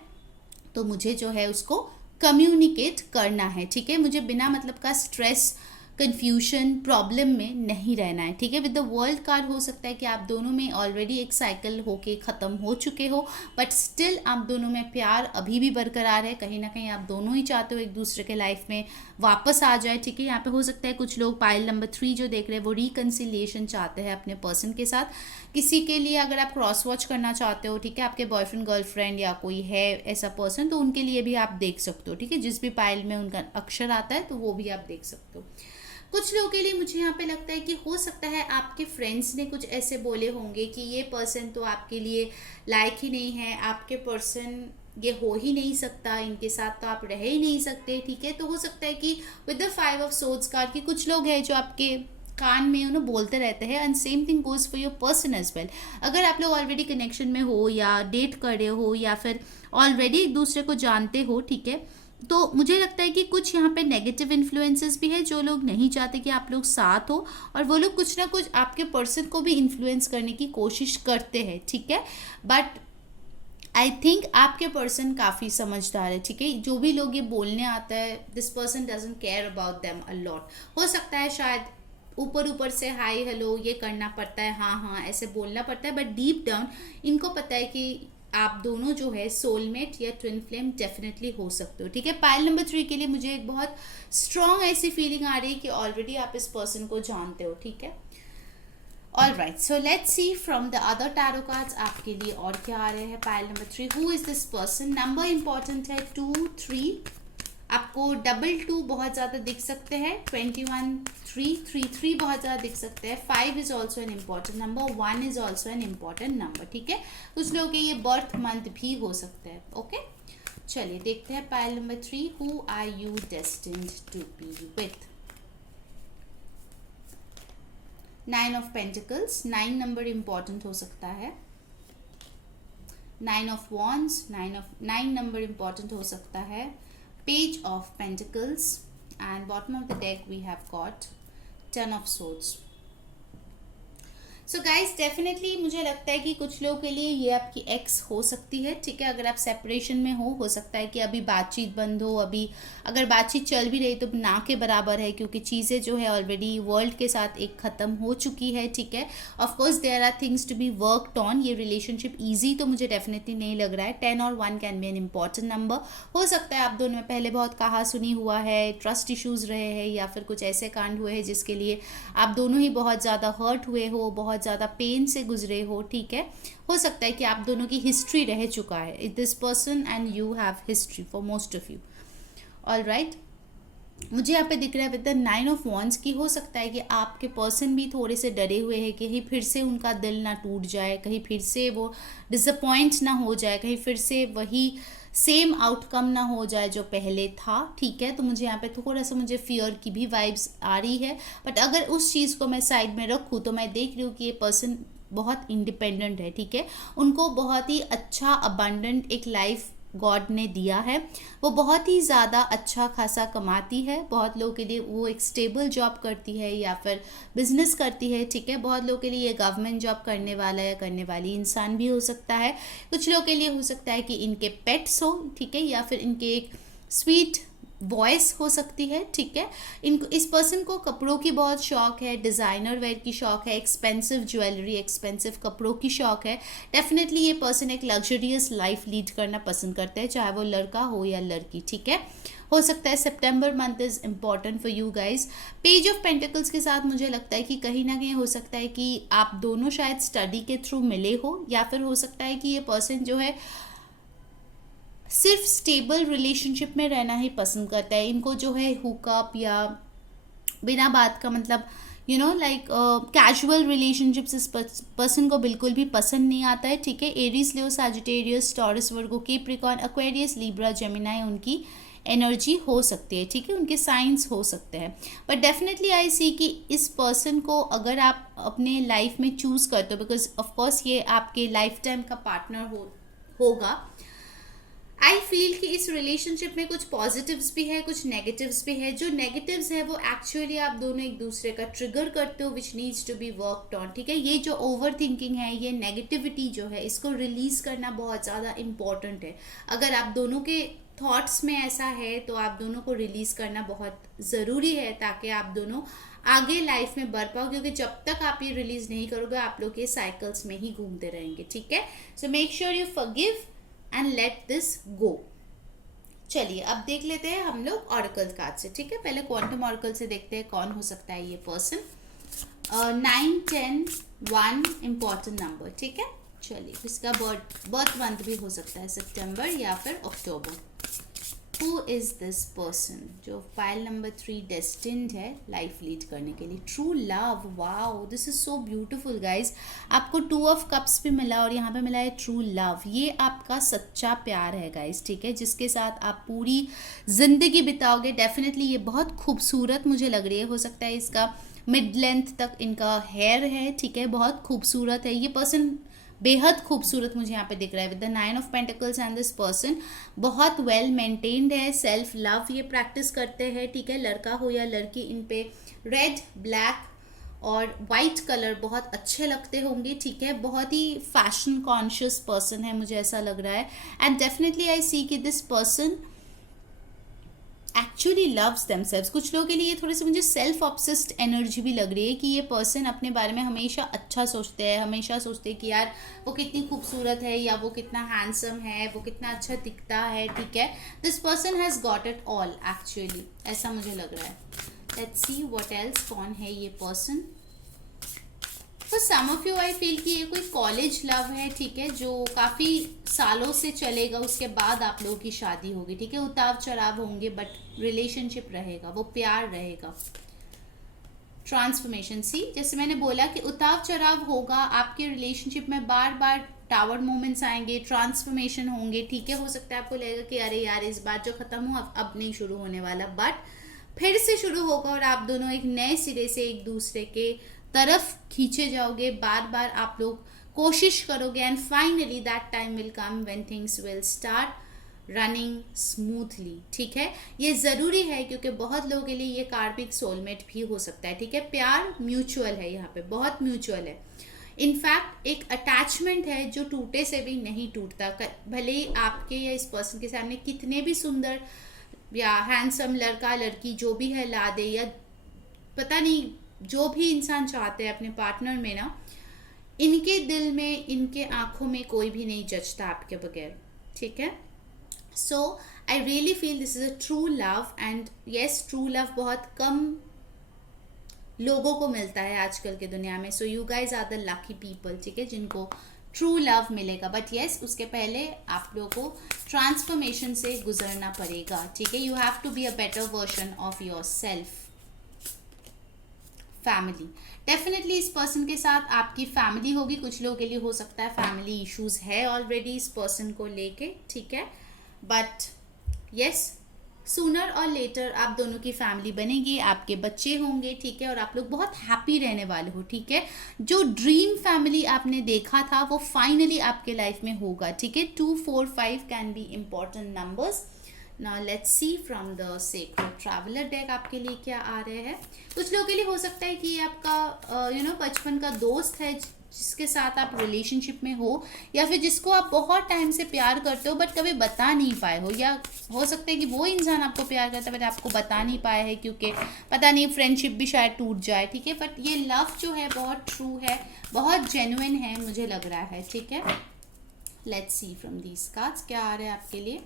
तो मुझे जो है उसको कम्युनिकेट करना है, ठीक है। मुझे बिना मतलब का स्ट्रेस, कन्फ्यूशन, प्रॉब्लम में नहीं रहना है, ठीक है। विद द वर्ल्ड कार्ड हो सकता है कि आप दोनों में ऑलरेडी एक साइकिल होके ख़त्म हो चुके हो, बट स्टिल आप दोनों में प्यार अभी भी बरकरार है, कहीं ना कहीं आप दोनों ही चाहते हो एक दूसरे के लाइफ में वापस आ जाए, ठीक है। यहाँ पे हो सकता है कुछ लोग पाइल नंबर 3 जो देख रहे हैं वो रिकन्सिलिएशन चाहते हैं अपने पर्सन के साथ। किसी के लिए अगर आप क्रॉस वॉच करना चाहते हो, ठीक है, आपके बॉयफ्रेंड गर्लफ्रेंड या कोई है ऐसा पर्सन, तो उनके लिए भी आप देख सकते हो, ठीक है। जिस भी पाइल में उनका अक्षर आता है तो वो भी आप देख सकते हो। कुछ लोगों के लिए मुझे यहाँ पे लगता है कि हो सकता है आपके फ्रेंड्स ने कुछ ऐसे बोले होंगे कि ये पर्सन तो आपके लिए लायक ही नहीं है, आपके पर्सन ये हो ही नहीं सकता, इनके साथ तो आप रह ही नहीं सकते, ठीक है। तो हो सकता है कि with the 5 of swords card कि कुछ लोग हैं जो आपके कान में उन्हें बोलते रहते हैं, and same thing goes for your person as well. अगर आप लोग ऑलरेडी कनेक्शन में हो या डेट कर रहे हो या फिर ऑलरेडी एक दूसरे को जानते हो, ठीक है, तो मुझे लगता है कि कुछ यहाँ पे नेगेटिव इन्फ्लुएंसेस भी है, जो लोग नहीं चाहते कि आप लोग साथ हो, और वो लोग कुछ ना कुछ आपके पर्सन को भी इन्फ्लुएंस करने की कोशिश करते हैं, ठीक है। बट आई थिंक आपके पर्सन काफ़ी समझदार है, ठीक है। जो भी लोग ये बोलने आता है, this person doesn't care about them a lot. हो सकता है शायद ऊपर ऊपर से हाय हेलो ये करना पड़ता है, हाँ हाँ ऐसे बोलना पड़ता है, बट डीप डाउन इनको पता है कि आप दोनों जो है सोलमेट या ट्विन फ्लेम डेफिनेटली हो सकते हो, ठीक है। पाइल नंबर 3 के लिए मुझे एक बहुत स्ट्रॉन्ग ऐसी फीलिंग आ रही है कि ऑलरेडी आप इस पर्सन को जानते हो, ठीक है। All right, so let's see from the other tarot cards आपके लिए और क्या आ रहे हैं। Pile number 3, who is this person. Number important है 2, 3, आपको 2 बहुत ज़्यादा दिख सकते हैं, 21, 3, 3, 3 बहुत ज़्यादा दिख सकते हैं, 5 is also an important number, 1 is also an important number, ठीक है। कुछ लोगों के ये बर्थ मंथ भी हो सकते हैं, ओके। चलिए देखते हैं pile number 3, who are you destined to be with. 9 of pentacles, 9 number important हो सकता है। 9 ऑफ वॉन्ड्स, 9 नंबर इम्पॉर्टेंट हो सकता है। Page of Pentacles, and bottom of the deck we have got 10 of Swords. So guys definitely मुझे लगता है कि कुछ लोगों के लिए ये आपकी एक्स हो सकती है, ठीक है। अगर आप सेपरेशन में हो सकता है कि अभी बातचीत बंद हो, अभी अगर बातचीत चल भी रही तो ना के बराबर है, क्योंकि चीज़ें जो है ऑलरेडी वर्ल्ड के साथ एक ख़त्म हो चुकी है, ठीक है। Of course there are things to be worked on. ये रिलेशनशिप ईजी तो मुझे डेफिनेटली नहीं लग रहा है। 10 और 1 can B an important number. हो सकता है आप दोनों में पहले बहुत कहा सुनी हुआ है, ट्रस्ट इशूज़ रहे हैं, या फिर कुछ ऐसे कांड हुए हैं जिसके लिए आप दोनों ही बहुत ज़्यादा हर्ट हुए हो, बहुत बहुत ज़्यादा पेन से गुजरे हो, ठीक है। हो सकता है कि आप दोनों की हिस्ट्री रह चुका है, this person and you have history for most of you. All right, मुझे यहाँ पे दिख रहा है विद द 9 ऑफ वॉन्ड्स की हो सकता है कि आपके पर्सन भी थोड़े से डरे हुए हैं कि कहीं फिर से उनका दिल ना टूट जाए, कहीं फिर से वो डिसअपॉइंट ना हो जाए, कहीं फिर से वही सेम आउटकम ना हो जाए जो पहले था, ठीक है। तो मुझे यहाँ पे थोड़ा सा मुझे फियर की भी वाइब्स आ रही है, बट अगर उस चीज़ को मैं साइड में रखूँ तो मैं देख रही हूँ कि ये पर्सन बहुत इंडिपेंडेंट है, ठीक है। उनको बहुत ही अच्छा अबंडेंट एक लाइफ गॉड ने दिया है, वो बहुत ही ज़्यादा अच्छा खासा कमाती है, बहुत लोगों के लिए वो एक स्टेबल जॉब करती है या फिर बिजनेस करती है, ठीक है। बहुत लोगों के लिए ये गवर्नमेंट जॉब करने वाला या करने वाली इंसान भी हो सकता है। कुछ लोगों के लिए हो सकता है कि इनके पेट्स हो, ठीक है, या फिर इनके एक स्वीट वॉइस हो सकती है, ठीक है। इनको, इस पर्सन को कपड़ों की बहुत शौक है, डिज़ाइनर वेयर की शौक है, एक्सपेंसिव ज्वेलरी, एक्सपेंसिव कपड़ों की शौक है। डेफिनेटली ये पर्सन एक लग्जरियस लाइफ लीड करना पसंद करता है, चाहे वो लड़का हो या लड़की, ठीक है। हो सकता है September month is important for you guys. Page of pentacles के साथ मुझे लगता है कि कहीं ना कहीं हो सकता है कि आप दोनों शायद स्टडी के थ्रू मिले हो, या फिर हो सकता है कि ये पर्सन जो है सिर्फ स्टेबल रिलेशनशिप में रहना ही पसंद करता है। इनको जो है हुकअप या बिना बात का मतलब you know like casual relationships इस पर्सन को बिल्कुल भी पसंद नहीं आता है, ठीक है। Aries, Leo, Sagittarius, taurus, Virgo, Capricorn, Aquarius, Libra, Gemini उनकी एनर्जी हो सकती है, ठीक है, उनके साइंस हो सकते हैं। बट डेफिनेटली आई सी कि इस पर्सन को अगर आप अपने लाइफ में चूज़ करते हो, बिकॉज ऑफकोर्स ये आपके लाइफ टाइम का पार्टनर होगा, आई फील कि इस रिलेशनशिप में कुछ पॉजिटिव्स भी है, कुछ नेगेटिव्स भी है। जो नेगेटिव्स है वो एक्चुअली आप दोनों एक दूसरे का ट्रिगर करते हो, which needs to be worked on, ठीक है। ये जो ओवर थिंकिंग है, ये नेगेटिविटी जो है, इसको रिलीज करना बहुत ज़्यादा इम्पॉर्टेंट है। अगर आप दोनों के थॉट्स में ऐसा है तो आप दोनों को रिलीज करना बहुत ज़रूरी है, ताकि आप दोनों आगे लाइफ में बढ़ पाओ, क्योंकि जब तक आप ये रिलीज नहीं करोगे आप लोग ये साइकिल्स में ही घूमते रहेंगे, ठीक है। So make sure you forgive and let this go. चलिए अब देख लेते हैं हम लोग ऑरेकल कार्ड से, ठीक है। पहले क्वांटम ऑरेकल से देखते हैं कौन हो सकता है ये पर्सन। 9, 10, 1 इम्पॉर्टेंट नंबर, ठीक है। चलिए इसका बर्थ मंथ भी हो सकता है सितंबर या फिर अक्टूबर। हु इज़ दिस पर्सन जो फाइल नंबर 3 डेस्टिन्ड है लाइफ लीड करने के लिए? True love, wow this is so beautiful guys. आपको 2 ऑफ कप्स भी मिला और यहाँ पे मिला है ट्रू लव। ये आपका सच्चा प्यार है गाइज, ठीक है, जिसके साथ आप पूरी जिंदगी बिताओगे। डेफिनेटली ये बहुत खूबसूरत मुझे लग रही है। हो सकता है इसका मिड लेंथ तक इनका हेयर है, ठीक है, बहुत खूबसूरत है ये पर्सन, बेहद खूबसूरत मुझे यहाँ पे दिख रहा है with the 9 of pentacles. And this person बहुत वेल मेंटेन्ड है, सेल्फ लव ये प्रैक्टिस करते हैं, ठीक है, लड़का हो या लड़की। इन पे रेड, ब्लैक और वाइट कलर बहुत अच्छे लगते होंगे, ठीक है। बहुत ही फैशन कॉन्शियस पर्सन है मुझे ऐसा लग रहा है। एंड डेफिनेटली आई सी कि this person actually loves themselves. कुछ लोगों के लिए थोड़ी सी मुझे सेल्फ ऑब्सेस्ड एनर्जी भी लग रही है कि ये पर्सन अपने बारे में हमेशा अच्छा सोचते हैं, हमेशा सोचते हैं कि यार वो कितनी खूबसूरत है या वो कितना हैंडसम है, वो कितना अच्छा दिखता है, ठीक है। This person has got it all actually, ऐसा मुझे लग रहा है। लेट्स सी व्हाट एल्स, कौन है ये person. For some of you I feel कि ये कोई कॉलेज लव है, ठीक है, जो काफ़ी सालों से चलेगा, उसके बाद आप लोगों की शादी होगी, ठीक है। उतार चढ़ाव होंगे बट रिलेशनशिप रहेगा, वो प्यार रहेगा। ट्रांसफॉर्मेशन, सी जैसे मैंने बोला कि उतार चढ़ाव होगा आपके रिलेशनशिप में, बार बार टावर मोमेंट्स आएंगे, ट्रांसफॉर्मेशन होंगे, ठीक है। हो सकता है आपको लगेगा कि अरे यार इस बार जो खत्म हुआ अब नहीं शुरू होने वाला, बट फिर से शुरू होगा और आप दोनों एक नए सिरे से एक दूसरे के तरफ खींचे जाओगे। बार बार आप लोग कोशिश करोगे and finally that time will come when things will start running smoothly, ठीक है। ये ज़रूरी है क्योंकि बहुत लोगों के लिए ये कार्मिक सोलमेट भी हो सकता है, ठीक है। प्यार म्यूचुअल है, यहाँ पे बहुत म्यूचुअल है। इनफैक्ट एक अटैचमेंट है जो टूटे से भी नहीं टूटता, भले ही आपके या इस पर्सन के सामने कितने भी सुंदर या हैंडसम लड़का लड़की जो भी है ला दे, या पता नहीं जो भी इंसान चाहते हैं अपने पार्टनर में ना, इनके दिल में, इनके आंखों में कोई भी नहीं जचता आपके बगैर, ठीक है। So I really feel this is a true love. And yes, true love बहुत कम लोगों को मिलता है आजकल के दुनिया में. So you guys are the lucky people, ठीक है, जिनको ट्रू लव मिलेगा. बट येस, उसके पहले आप लोगों को ट्रांसफॉर्मेशन से गुजरना पड़ेगा, ठीक है. You have to be a better version of yourself. Family, definitely इस पर्सन के साथ आपकी फैमिली होगी. कुछ लोगों के लिए हो सकता है फैमिली इश्यूज है ऑलरेडी इस पर्सन को लेके, ठीक है. बट यस, सूनर और लेटर आप दोनों की फैमिली बनेगी, आपके बच्चे होंगे, ठीक है, और आप लोग बहुत हैप्पी रहने वाले हो, ठीक है. जो ड्रीम फैमिली आपने देखा था वो फाइनली आपके लाइफ में होगा, ठीक है. 2, 4, 5 can be important numbers. Now let's see from the sacred traveller deck आपके लिए क्या आ रहे हैं. कुछ लोगों के लिए हो सकता है कि ये आपका बचपन का दोस्त है जिसके साथ आप रिलेशनशिप में हो, या फिर जिसको आप बहुत टाइम से प्यार करते हो बट कभी बता नहीं पाए हो, या हो सकता है कि वो इंसान आपको प्यार करता है बट आपको बता नहीं पाए है क्योंकि पता नहीं फ्रेंडशिप भी शायद टूट जाए, ठीक है. बट ये लव जो है बहुत ट्रू है, बहुत जेन्युइन है मुझे लग रहा है, ठीक है. Let's see from these cards क्या आ रहा है आपके लिए.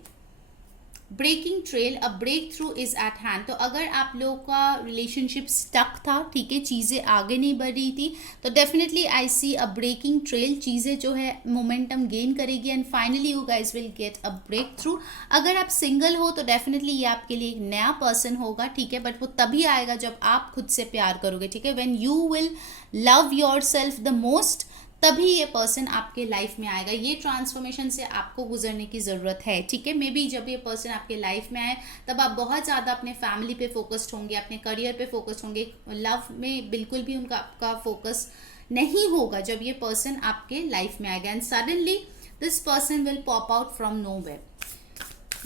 Breaking trail, a breakthrough is at hand. तो अगर आप लोगों का रिलेशनशिप स्टक था, ठीक है, चीज़ें आगे नहीं बढ़ रही थी, तो definitely I see a breaking trail. चीज़ें जो है मोमेंटम गेन करेगी and finally you guys will get a breakthrough. अगर आप सिंगल हो तो डेफिनेटली ये आपके लिए एक नया पर्सन होगा, ठीक है. बट वो तभी आएगा जब आप खुद से प्यार करोगे, ठीक है. When you will love your self the most, तभी ये पर्सन आपके लाइफ में आएगा. ये ट्रांसफॉर्मेशन से आपको गुजरने की ज़रूरत है, ठीक है. मे बी जब ये पर्सन आपके लाइफ में आए तब आप बहुत ज़्यादा अपने फैमिली पे फोकस्ड होंगे, अपने करियर पे फोकस्ड होंगे. लव में बिल्कुल भी उनका आपका फोकस नहीं होगा जब ये पर्सन आपके लाइफ में आएगा. And suddenly this person will pop out from nowhere.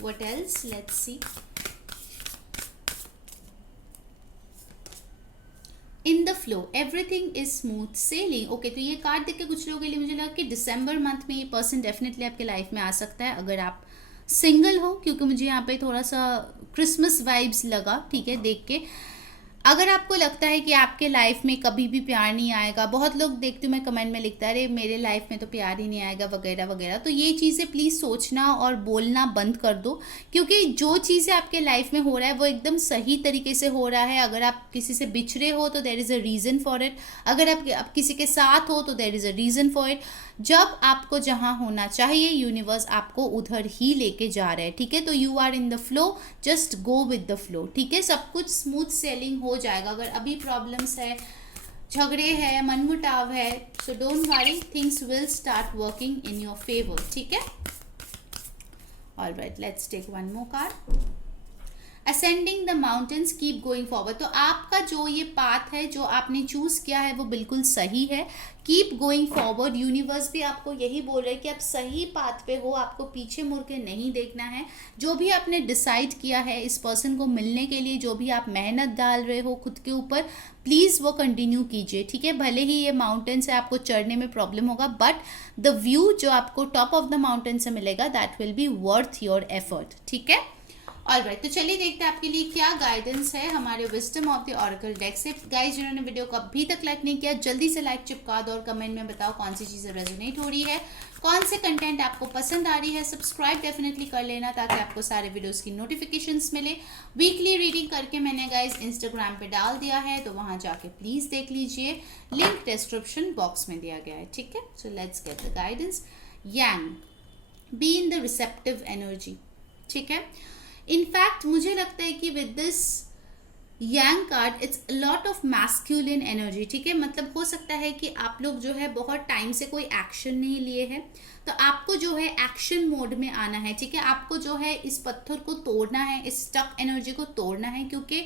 What else, let's see. In the flow, everything is smooth selling. Okay, तो ये कार्ड देख के कुछ लोगों के लिए मुझे लगा कि दिसंबर मंथ में ये पर्सन डेफिनेटली आपके लाइफ में आ सकता है अगर आप सिंगल हो, क्योंकि मुझे यहाँ पे थोड़ा सा क्रिसमस वाइब्स लगा, ठीक है, देख के. अगर आपको लगता है कि आपके लाइफ में कभी भी प्यार नहीं आएगा, बहुत लोग देखती हूँ मैं कमेंट में लिखता है अरे मेरे लाइफ में तो प्यार ही नहीं आएगा वगैरह वगैरह, तो ये चीज़ें प्लीज़ सोचना और बोलना बंद कर दो, क्योंकि जो चीज़ें आपके लाइफ में हो रहा है वो एकदम सही तरीके से हो रहा है. अगर आप किसी से बिछड़े हो तो there is a reason for it. अगर आप किसी के साथ हो तो there is a reason for it. जब आपको जहाँ होना चाहिए यूनिवर्स आपको उधर ही लेके जा रहा है, ठीक है. तो you are in the flow, just go with the flow, ठीक है. सब कुछ स्मूथ सेलिंग हो जाएगा. अगर अभी प्रॉब्लम्स है, झगड़े है, मनमुटाव है, so don't worry, things will start working in your favour, ठीक है. Alright, let's take one more card. Ascending the mountains, keep going forward. तो आपका जो ये पाथ है जो आपने चूज किया है वो बिल्कुल सही है. Keep going forward. यूनिवर्स भी आपको यही बोल रहा है कि आप सही पाथ पे हो, आपको पीछे मुड़ के नहीं देखना है. जो भी आपने डिसाइड किया है इस पर्सन को मिलने के लिए, जो भी आप मेहनत डाल रहे हो खुद के ऊपर, प्लीज़ वो कंटिन्यू कीजिए, ठीक है. भले ही ये माउंटेन से आपको चढ़ने में प्रॉब्लम होगा, बट द व्यू जो आपको टॉप ऑफ द माउंटेन से मिलेगा that will be worth your effort, ठीक है. ऑलराइट, तो चलिए देखते हैं आपके लिए क्या गाइडेंस है हमारे wisdom of the oracle deck से. गाइस, जिन्होंने वीडियो को अभी तक लाइक नहीं किया जल्दी से लाइक चिपका दो और कमेंट में बताओ कौन सी चीज़ें रेजोनेट हो रही है, कौन से कंटेंट आपको पसंद आ रही है. सब्सक्राइब डेफिनेटली कर लेना ताकि आपको सारे वीडियोस की नोटिफिकेशंस मिले. वीकली रीडिंग करके मैंने गाइस इंस्टाग्राम पे डाल दिया है, तो वहाँ जाके प्लीज़ देख लीजिए. लिंक डिस्क्रिप्शन बॉक्स में दिया गया है, ठीक है. So let's get the guidance. Yang, be in the receptive energy, ठीक है. इनफैक्ट मुझे लगता है कि with this yang card it's lot of masculine energy, ठीक है. मतलब हो सकता है कि आप लोग जो है बहुत टाइम से कोई एक्शन नहीं लिए हैं, तो आपको जो है एक्शन मोड में आना है, ठीक है. आपको जो है इस पत्थर को तोड़ना है, इस स्टक एनर्जी को तोड़ना है, क्योंकि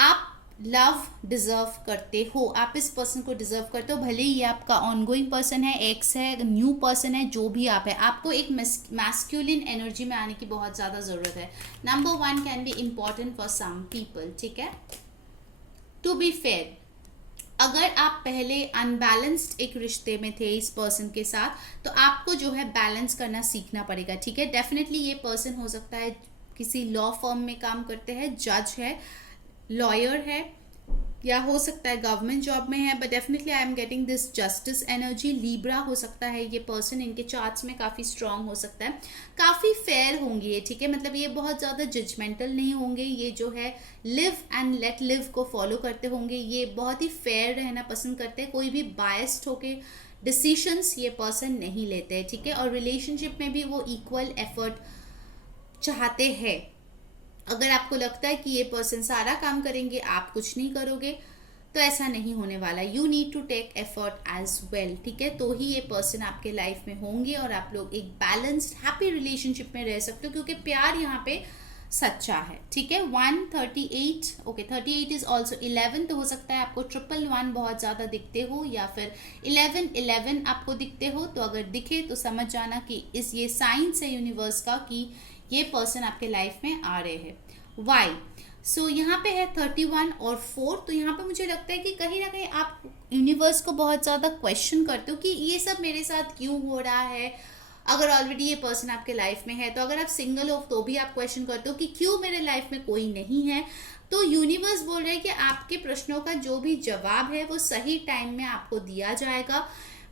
आप लव डिजर्व करते हो, आप इस पर्सन को डिजर्व करते हो. भले ही ये आपका ऑनगोइंग पर्सन है, एक्स है, न्यू पर्सन है, जो भी आप है, आपको एक मैस्कुलिन एनर्जी में आने की बहुत ज़्यादा ज़रूरत है. Number 1 can be important for some people, ठीक है. टू बी फेयर, अगर आप पहले अनबैलेंस्ड एक रिश्ते में थे इस पर्सन के साथ, तो आपको जो है बैलेंस करना सीखना पड़ेगा, ठीक है. डेफिनेटली ये पर्सन हो सकता है किसी लॉ फर्म में काम करते हैं, जज है, लॉयर है, या हो सकता है गवर्नमेंट जॉब में है, but definitely I am getting this justice energy. Libra हो सकता है ये पर्सन, इनके चार्ट्स में काफ़ी स्ट्रांग हो सकता है, काफ़ी फेयर होंगे ये, ठीक है। मतलब ये बहुत ज़्यादा जजमेंटल नहीं होंगे, ये जो है लिव एंड लेट लिव को फॉलो करते होंगे, ये बहुत ही फेयर रहना पसंद करते हैं, कोई भी बायस्ड होके डिसीशंस ये पर्सन नहीं लेते हैं, ठीक है। और रिलेशनशिप में भी वो इक्वल एफर्ट चाहते हैं। अगर आपको लगता है कि ये पर्सन सारा काम करेंगे, आप कुछ नहीं करोगे, तो ऐसा नहीं होने वाला। You need to take effort as well, ठीक है। तो ही ये पर्सन आपके लाइफ में होंगे और आप लोग एक बैलेंस्ड हैप्पी रिलेशनशिप में रह सकते हो, क्योंकि प्यार यहाँ पे सच्चा है, ठीक है। 138, ओके 38 इज ऑल्सो 11, तो हो सकता है आपको 111 बहुत ज़्यादा दिखते हो, या फिर 11 आपको दिखते हो। तो अगर दिखे तो समझ जाना कि इस ये साइंस है यूनिवर्स का कि ये पर्सन आपके लाइफ में आ रहे हैं। वाई, सो यहाँ पे है 31 और 4, तो यहाँ पे मुझे लगता है कि कहीं ना कहीं आप यूनिवर्स को बहुत ज़्यादा क्वेश्चन करते हो कि ये सब मेरे साथ क्यों हो रहा है। अगर ऑलरेडी ये पर्सन आपके लाइफ में है, तो अगर आप सिंगल हो तो भी आप क्वेश्चन करते हो कि क्यों मेरे लाइफ में कोई नहीं है। तो यूनिवर्स बोल रहे हैं कि आपके प्रश्नों का जो भी जवाब है वो सही टाइम में आपको दिया जाएगा।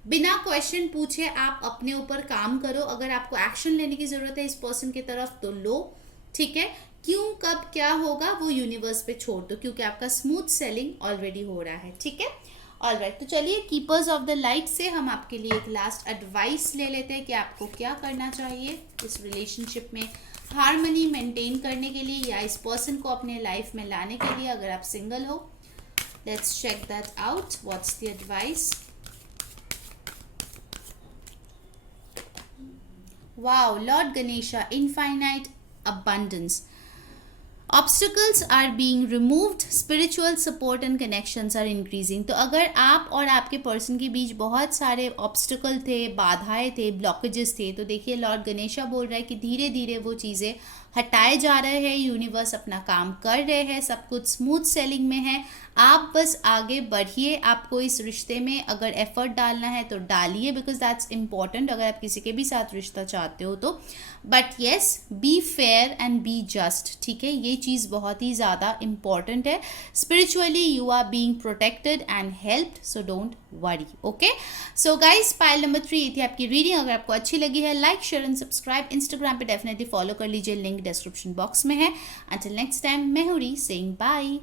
बिना क्वेश्चन पूछे आप अपने ऊपर काम करो। अगर आपको एक्शन लेने की ज़रूरत है इस पर्सन की तरफ तो लो, ठीक है। क्यों कब क्या होगा वो यूनिवर्स पे छोड़ दो, क्योंकि आपका स्मूथ सेलिंग ऑलरेडी हो रहा है, ठीक है। ऑलराइट, तो चलिए कीपर्स ऑफ द लाइट से हम आपके लिए एक लास्ट एडवाइस ले लेते हैं कि आपको क्या करना चाहिए इस रिलेशनशिप में हार्मनी मेंटेन करने के लिए, या इस पर्सन को अपने लाइफ में लाने के लिए, अगर आप सिंगल हो। Let's check that out, what's the advice. Wow, Lord Ganesha, infinite abundance. Obstacles are being removed, spiritual support and connections are increasing. तो अगर आप और आपके पर्सन के बीच बहुत सारे ऑब्स्टिकल थे, बाधाएं थे, ब्लॉकेजेस थे, तो देखिए लॉर्ड गणेशा बोल रहा है कि धीरे धीरे वो चीज़ें हटाए जा रहे हैं, यूनिवर्स अपना काम कर रहे हैं, सब कुछ स्मूथ सेलिंग में है। आप बस आगे बढ़िए। आपको इस रिश्ते में अगर एफर्ट डालना है तो डालिए, बिकॉज दैट्स इम्पॉर्टेंट अगर आप किसी के भी साथ रिश्ता चाहते हो तो। But yes, be fair and be just, ठीक है, ये चीज़ बहुत ही ज़्यादा इम्पॉर्टेंट है। Spiritually you are being protected and helped, so don't worry, okay. So guys, pile number 3 थी आपकी रीडिंग। अगर आपको अच्छी लगी है, like share and subscribe. Instagram पे डेफिनेटली फॉलो कर लीजिए, लिंक डिस्क्रिप्शन बॉक्स में है। अंटिल नेक्स्ट टाइम, मैं हूँ री सेइंग बाय।